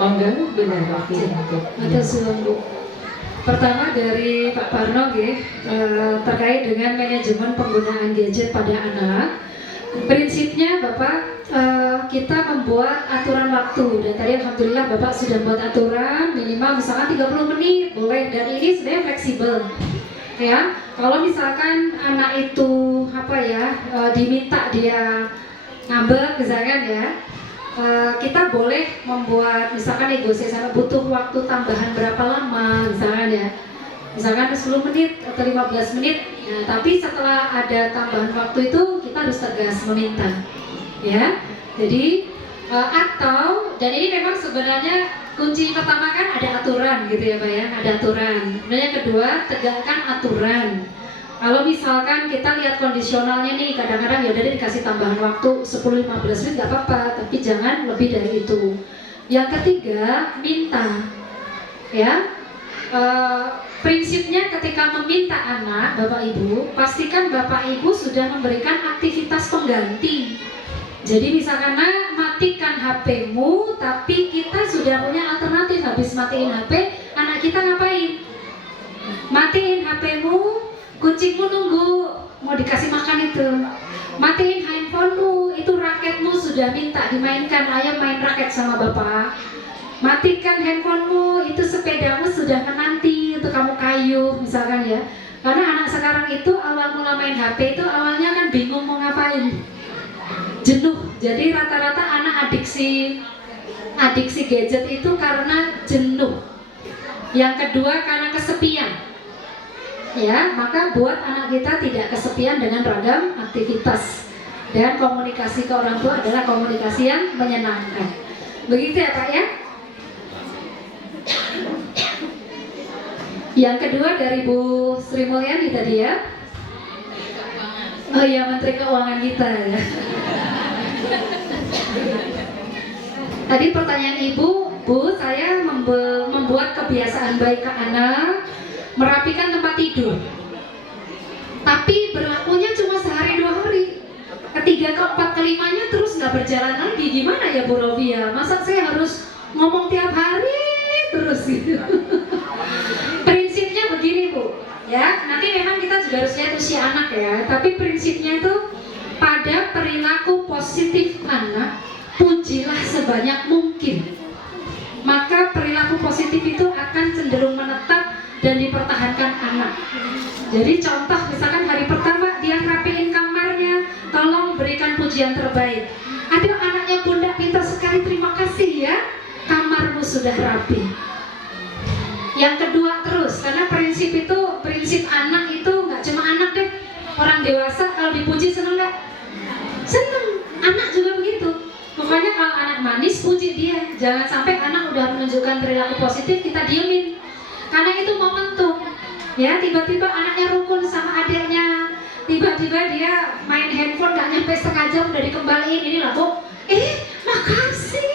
Monggo benar Rafi untuk Atau sulam, Bu. Pertama dari Pak Parno terkait dengan manajemen penggunaan gadget pada anak. Prinsipnya Bapak, kita membuat aturan waktu, dan tadi alhamdulillah Bapak sudah buat aturan minimal misalkan 30 menit boleh, dan ini sebenarnya fleksibel ya. Kalau misalkan anak itu diminta dia ngambek misalkan ya, kita boleh membuat misalkan negosiasi sampai butuh waktu tambahan berapa lama misalkan ya, misalkan 10 menit atau 15 menit ya, tapi setelah ada tambahan waktu itu kita harus tegas meminta ya. Jadi dan ini memang sebenarnya kunci pertama kan ada aturan gitu ya Pak ya, ada aturan. Dan yang kedua, tegakkan aturan. Kalau misalkan kita lihat kondisionalnya nih, kadang-kadang ya udah deh dikasih tambahan waktu 10-15 menit nggak apa-apa, tapi jangan lebih dari itu. Yang ketiga, minta ya. Prinsipnya ketika meminta anak, Bapak Ibu, pastikan Bapak Ibu sudah memberikan aktivitas pengganti. Jadi misalkan, nak, matikan HP-mu, tapi kita sudah punya alternatif. Habis matiin HP, anak kita ngapain? Matiin HP-mu, kucingmu nunggu mau dikasih makan itu. Matiin handphonemu, itu raketmu sudah minta dimainkan, ayo main raket sama bapak. Matikan handphonemu, itu sepedamu sudah menanti untuk kamu kayuh misalkan ya. Karena anak sekarang itu awal mula main HP itu awalnya kan bingung mau ngapain, jenuh. Jadi rata-rata anak adiksi gadget itu karena jenuh. Yang kedua karena kesepian. Ya, maka buat anak kita tidak kesepian dengan ragam aktivitas, dan komunikasi ke orang tua adalah komunikasi yang menyenangkan. Begitu ya Pak ya. Yang kedua dari Bu Sri Mulyani tadi ya. Oh iya, Menteri Keuangan kita ya. Tadi pertanyaan Ibu, Bu, saya membuat kebiasaan baik ke anak, merapikan tempat tidur. Tapi berlakunya cuma sehari 2 hari. Ketiga, keempat, kelimanya terus nggak berjalan lagi. Gimana ya Bu Rovia? Masa saya harus ngomong tiap hari terus gitu? Prinsipnya begini Bu, ya. Nanti memang kita juga harus lihat usia anak ya. Tapi prinsipnya itu pada perilaku positif anak, pujilah sebanyak mungkin. Maka perilaku positif itu akan cenderung menetap dan dipertahankan anak. Jadi contoh misalkan hari pertama dia rapiin kamarnya, tolong berikan pujian terbaik. Aduh anaknya Bunda pintar sekali, terima kasih ya, kamarmu sudah rapi. Yang kedua terus, karena prinsip anak itu nggak cuma anak deh, orang dewasa kalau dipuji seneng nggak? Seneng. Anak juga begitu. Pokoknya kalau anak manis puji dia, jangan sampai anak udah menunjukkan perilaku positif kita diemin. Karena itu momentum, ya tiba-tiba anaknya rukun sama adiknya, tiba-tiba dia main handphone gak nyampe setengah jam udah dikembaliin, ini lah Bu, makasih,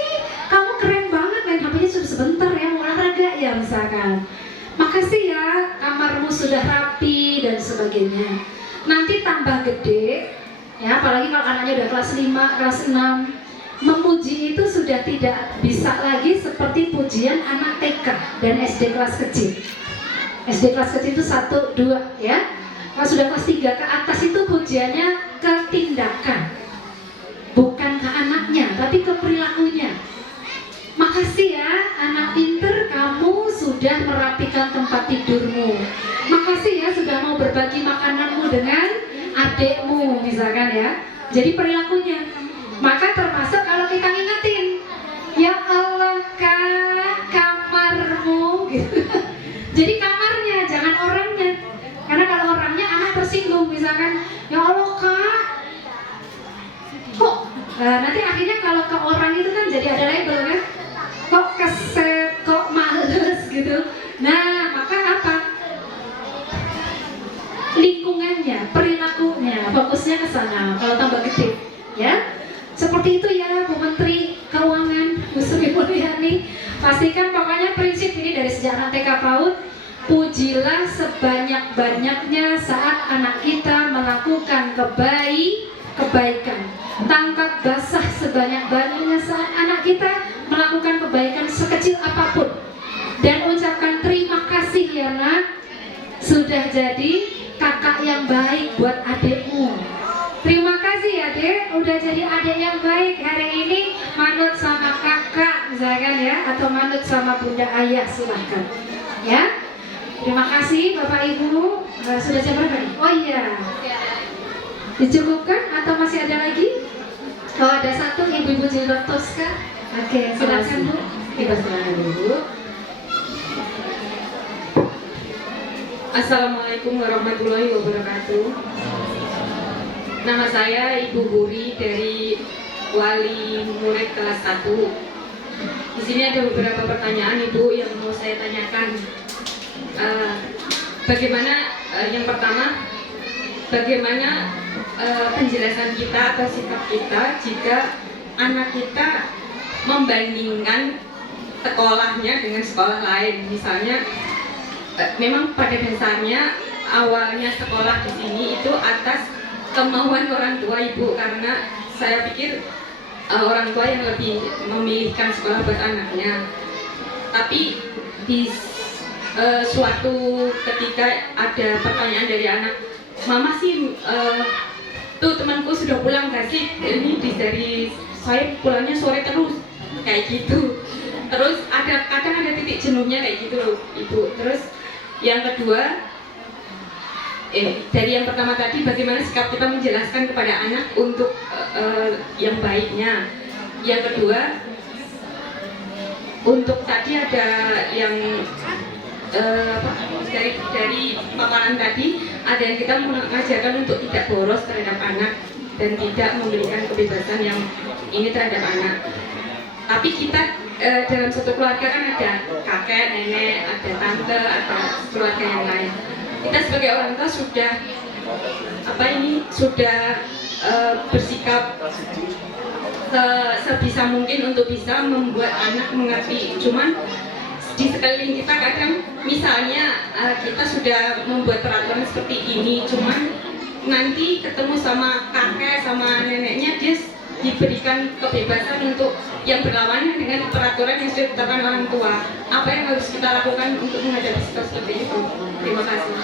kamu keren banget, main HP-nya sudah sebentar ya, mau olahraga ya misalkan. Makasih ya, kamarmu sudah rapi dan sebagainya. Nanti tambah gede, ya apalagi kalau anaknya udah kelas 5, kelas 6, memuji itu sudah tidak bisa lagi seperti pujian anak TK dan SD kelas kecil. SD kelas kecil itu 1, 2 ya. Kalau sudah kelas 3 ke atas itu pujiannya ke tindakan, bukan ke anaknya, tapi ke perilakunya. Makasih ya anak pinter, kamu sudah merapikan tempat tidurmu. Makasih ya sudah mau berbagi makananmu dengan adekmu misalkan ya. Jadi perilakunya. Maka termasuk kalau kita ngingetin, ya Allah kak, kamarmu gitu. Jadi kamarnya, jangan orangnya. Karena kalau orangnya anak tersinggung misalkan, ya Allah kak, kok nanti akhirnya kalau ke orang itu kan jadi ada label kan, kok keset, kok males gitu. Nah maka apa? Lingkungannya, perilakunya, fokusnya ke sana. Kalau tambah gede, ya. Seperti itu ya Bu Menteri Keuangan, Bu Sri Mulyani. Pastikan pokoknya prinsip ini dari sejak anak TK PAUD, pujilah sebanyak-banyaknya saat anak kita melakukan kebaikan. Tangkap basah sebanyak-banyaknya saat anak kita melakukan kebaikan sekecil apapun. Dan ucapkan terima kasih ya nak, sudah jadi kakak yang baik buat adikmu. Terima kasih ya dek, udah jadi adik yang baik hari ini, manut sama kakak misalkan ya, atau manut sama bunda ayah silahkan ya. Terima kasih Bapak Ibu. Sudah jam berapa nih? Oh iya, dicukupkan atau masih ada lagi? Oh ada satu ibu-ibu jilbab Tosca. Oke, silakan Bu. Kita silakan dulu. Assalamualaikum warahmatullahi wabarakatuh. Nama saya Ibu Buri dari Wali Murid kelas 1. Di sini ada beberapa pertanyaan Ibu yang mau saya tanyakan. Yang pertama, bagaimana penjelasan kita atau sikap kita jika anak kita membandingkan sekolahnya dengan sekolah lain? Misalnya, memang pada dasarnya awalnya sekolah di sini itu atas kemauan orang tua Ibu, karena saya pikir orang tua yang lebih memilihkan sekolah buat anaknya. Tapi di suatu ketika ada pertanyaan dari anak, mama sih tuh temanku sudah pulang gak sih? Ini dari saya pulangnya sore terus kayak gitu. Terus kadang ada titik jenuhnya kayak gitu loh Ibu. Terus yang kedua, dari yang pertama tadi, bagaimana sikap kita menjelaskan kepada anak untuk yang baiknya. Yang kedua, untuk tadi ada yang dari paparan tadi, ada yang kita mengajarkan untuk tidak boros terhadap anak dan tidak memberikan kebebasan yang ini terhadap anak. Tapi kita dalam satu keluarga kan ada kakek, nenek, ada tante, ada keluarga yang lain. Kita sebagai orang tua sudah bersikap sebisa mungkin untuk bisa membuat anak mengerti. Cuman di sekeliling kita kadang misalnya kita sudah membuat peraturan seperti ini, cuman nanti ketemu sama kakek sama neneknya, dia diberikan kebebasan untuk yang berlawanan dengan peraturan yang sudah ditetapkan orang tua. Apa yang harus kita lakukan untuk menghadapi situasi seperti itu? Terima kasih.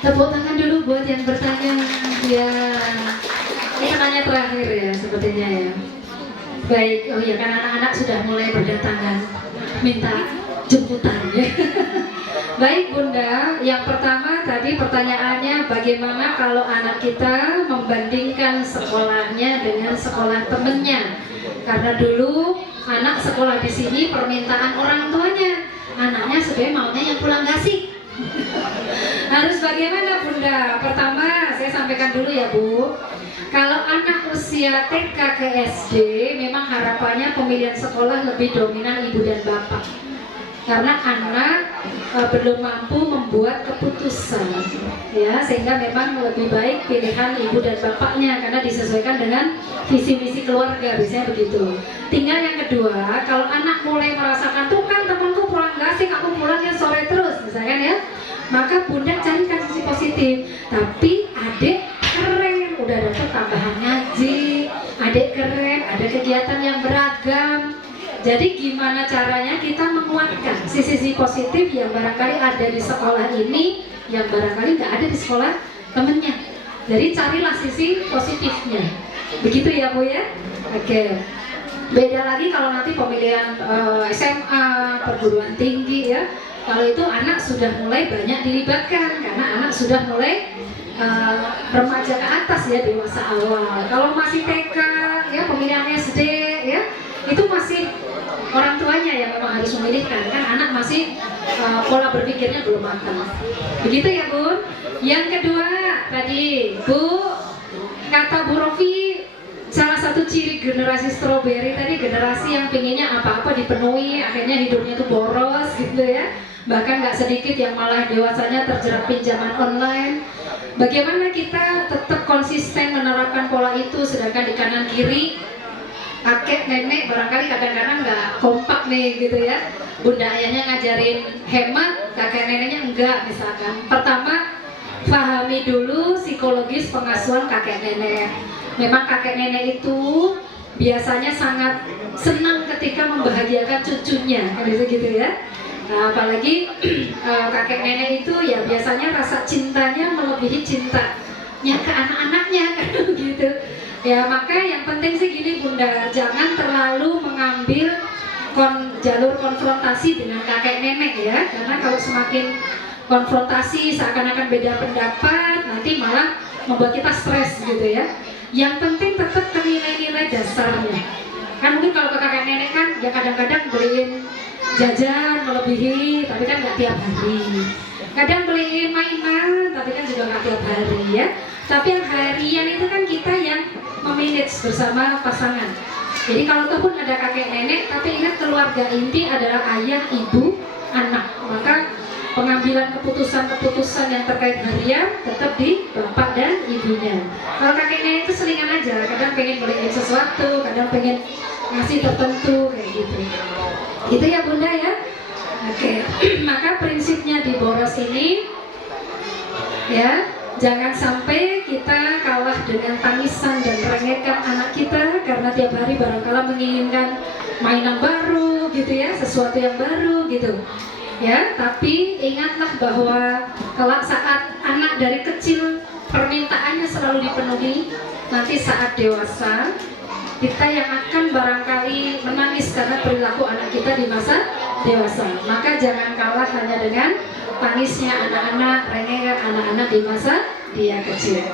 Tepuk tangan dulu buat yang bertanya. Ya, ini tanya terakhir ya sepertinya ya. Baik, oh ya kan anak-anak sudah mulai berdatangan minta jemputan ya. Baik Bunda, yang pertama tadi pertanyaannya bagaimana kalau anak kita membandingkan sekolahnya dengan sekolah temennya. Karena dulu anak sekolah di sini permintaan orang tuanya, anaknya sebenarnya maunya yang pulang kasih. Harus bagaimana Bunda? Pertama saya sampaikan dulu ya Bu, kalau anak usia TK ke SD memang harapannya pemilihan sekolah lebih dominan ibu dan bapak. karena anak belum mampu membuat keputusan, ya, sehingga memang lebih baik pilihan ibu dan bapaknya karena disesuaikan dengan visi misi keluarga, biasanya begitu. Tinggal yang kedua, kalau anak mulai merasakan tuh kan temanku pulang gak sih, aku pulangnya sore terus, misalkan ya, maka bunda carikan sisi positif. Tapi adik keren, udah dapet tambahan ngaji, adik keren, ada kegiatan yang beragam. Jadi gimana caranya kita menguatkan sisi-sisi positif yang barangkali ada di sekolah ini, yang barangkali nggak ada di sekolah temennya. Jadi carilah sisi positifnya. Begitu ya Bu ya? Oke. Beda lagi kalau nanti pemilihan SMA, perguruan tinggi ya. Kalau itu anak sudah mulai banyak dilibatkan karena anak sudah mulai remaja ke atas ya, dewasa awal. Kalau masih TK ya, pemilihan SD ya, itu masih orang tuanya yang memang harus memilihkan, kan anak masih pola berpikirnya belum matang. Begitu ya Bun. Yang kedua tadi Bu, kata Bu Rofi, salah satu ciri generasi strawberry tadi generasi yang pinginnya apa-apa dipenuhi, akhirnya hidupnya tuh boros gitu ya. Bahkan nggak sedikit yang malah dewasanya terjerat pinjaman online. Bagaimana kita tetap konsisten menerapkan pola itu, sedangkan di kanan kiri kakek nenek barangkali kadang-kadang nggak kompak nih gitu ya. Bunda ayahnya ngajarin hemat, kakek neneknya enggak misalkan. Pertama, pahami dulu psikologis pengasuhan kakek nenek. Memang kakek nenek itu biasanya sangat senang ketika membahagiakan cucunya, kan gitu ya. Nah, apalagi kakek nenek itu ya biasanya rasa cintanya melebihi cintanya ke anak-anaknya kan gitu. Ya, maka yang penting sih gini Bunda, jangan terlalu mengambil jalur konfrontasi dengan kakek nenek ya, karena kalau semakin konfrontasi seakan-akan beda pendapat, nanti malah membuat kita stres gitu ya. Yang penting tetap ke nilai-nilai dasarnya. Kan mungkin kalau ke kakek nenek kan ya kadang-kadang beliin jajan melebihi, tapi kan nggak tiap hari. Kadang beliin mainan, tapi kan juga nggak tiap hari ya. Tapi yang harian itu kan kita yang memanage bersama pasangan. Jadi kalau pun ada kakek nenek, tapi ingat keluarga inti adalah ayah, ibu, anak. Maka pengambilan keputusan-keputusan yang terkait harian tetap di bapak dan ibunya. Kalau kakek nenek itu selingan aja, kadang pengen beliin sesuatu, kadang pengen ngasih tertentu kayak gitu. Gitu ya Bunda ya. Oke. Maka prinsipnya di boros ini ya, jangan sampai kita kalah dengan tangisan dan rengekan anak kita karena tiap hari barangkala menginginkan mainan baru gitu ya, sesuatu yang baru gitu. Ya, tapi ingatlah bahwa kalau saat anak dari kecil permintaannya selalu dipenuhi, nanti saat dewasa kita yang akan barangkali menangis karena perilaku anak kita di masa dewasa. Maka jangan kalah hanya dengan tangisnya anak-anak, rengekan anak-anak di masa dia kecil.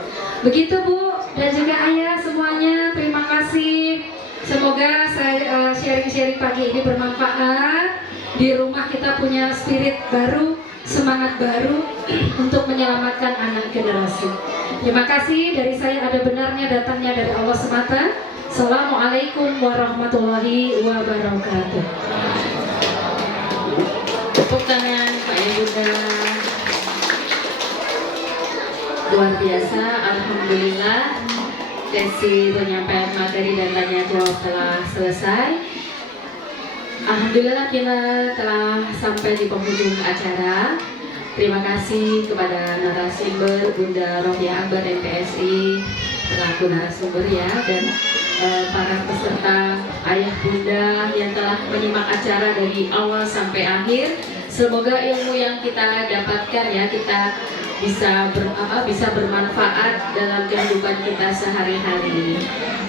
Begitu Bu dan juga Ayah semuanya, terima kasih. Semoga saya sharing-sharing pagi ini bermanfaat. Di rumah kita punya spirit baru, semangat baru untuk menyelamatkan anak generasi. Terima kasih, dari saya ada benarnya, datangnya dari Allah semata. Assalamualaikum warahmatullahi wabarakatuh. Tepuk tangan Pak Bunda. Luar biasa, alhamdulillah. Sesi penyampaian materi dan tanya jawab telah selesai. Alhamdulillah kita telah sampai di penghujung acara. Terima kasih kepada narasumber Bunda Rohia Akbar MPSI selaku narasumber ya, dan para peserta ayah bunda yang telah menyimak acara dari awal sampai akhir. Semoga ilmu yang kita dapatkan ya, kita bisa bermanfaat dalam kehidupan kita sehari-hari.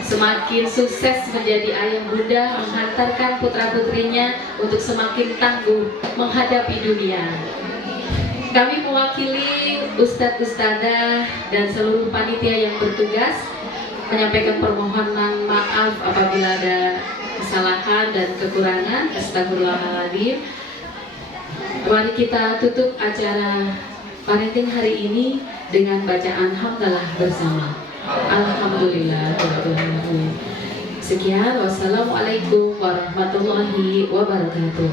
Semakin sukses menjadi ayah bunda, menghantarkan putra-putrinya untuk semakin tangguh menghadapi dunia. Kami mewakili Ustadz-Ustadzah dan seluruh panitia yang bertugas menyampaikan permohonan maaf apabila ada kesalahan dan kekurangan. Astagfirullahaladzim. Mari kita tutup acara parenting hari ini dengan bacaan hamdalah bersama. Alhamdulillah. Sekian, wassalamualaikum warahmatullahi wabarakatuh.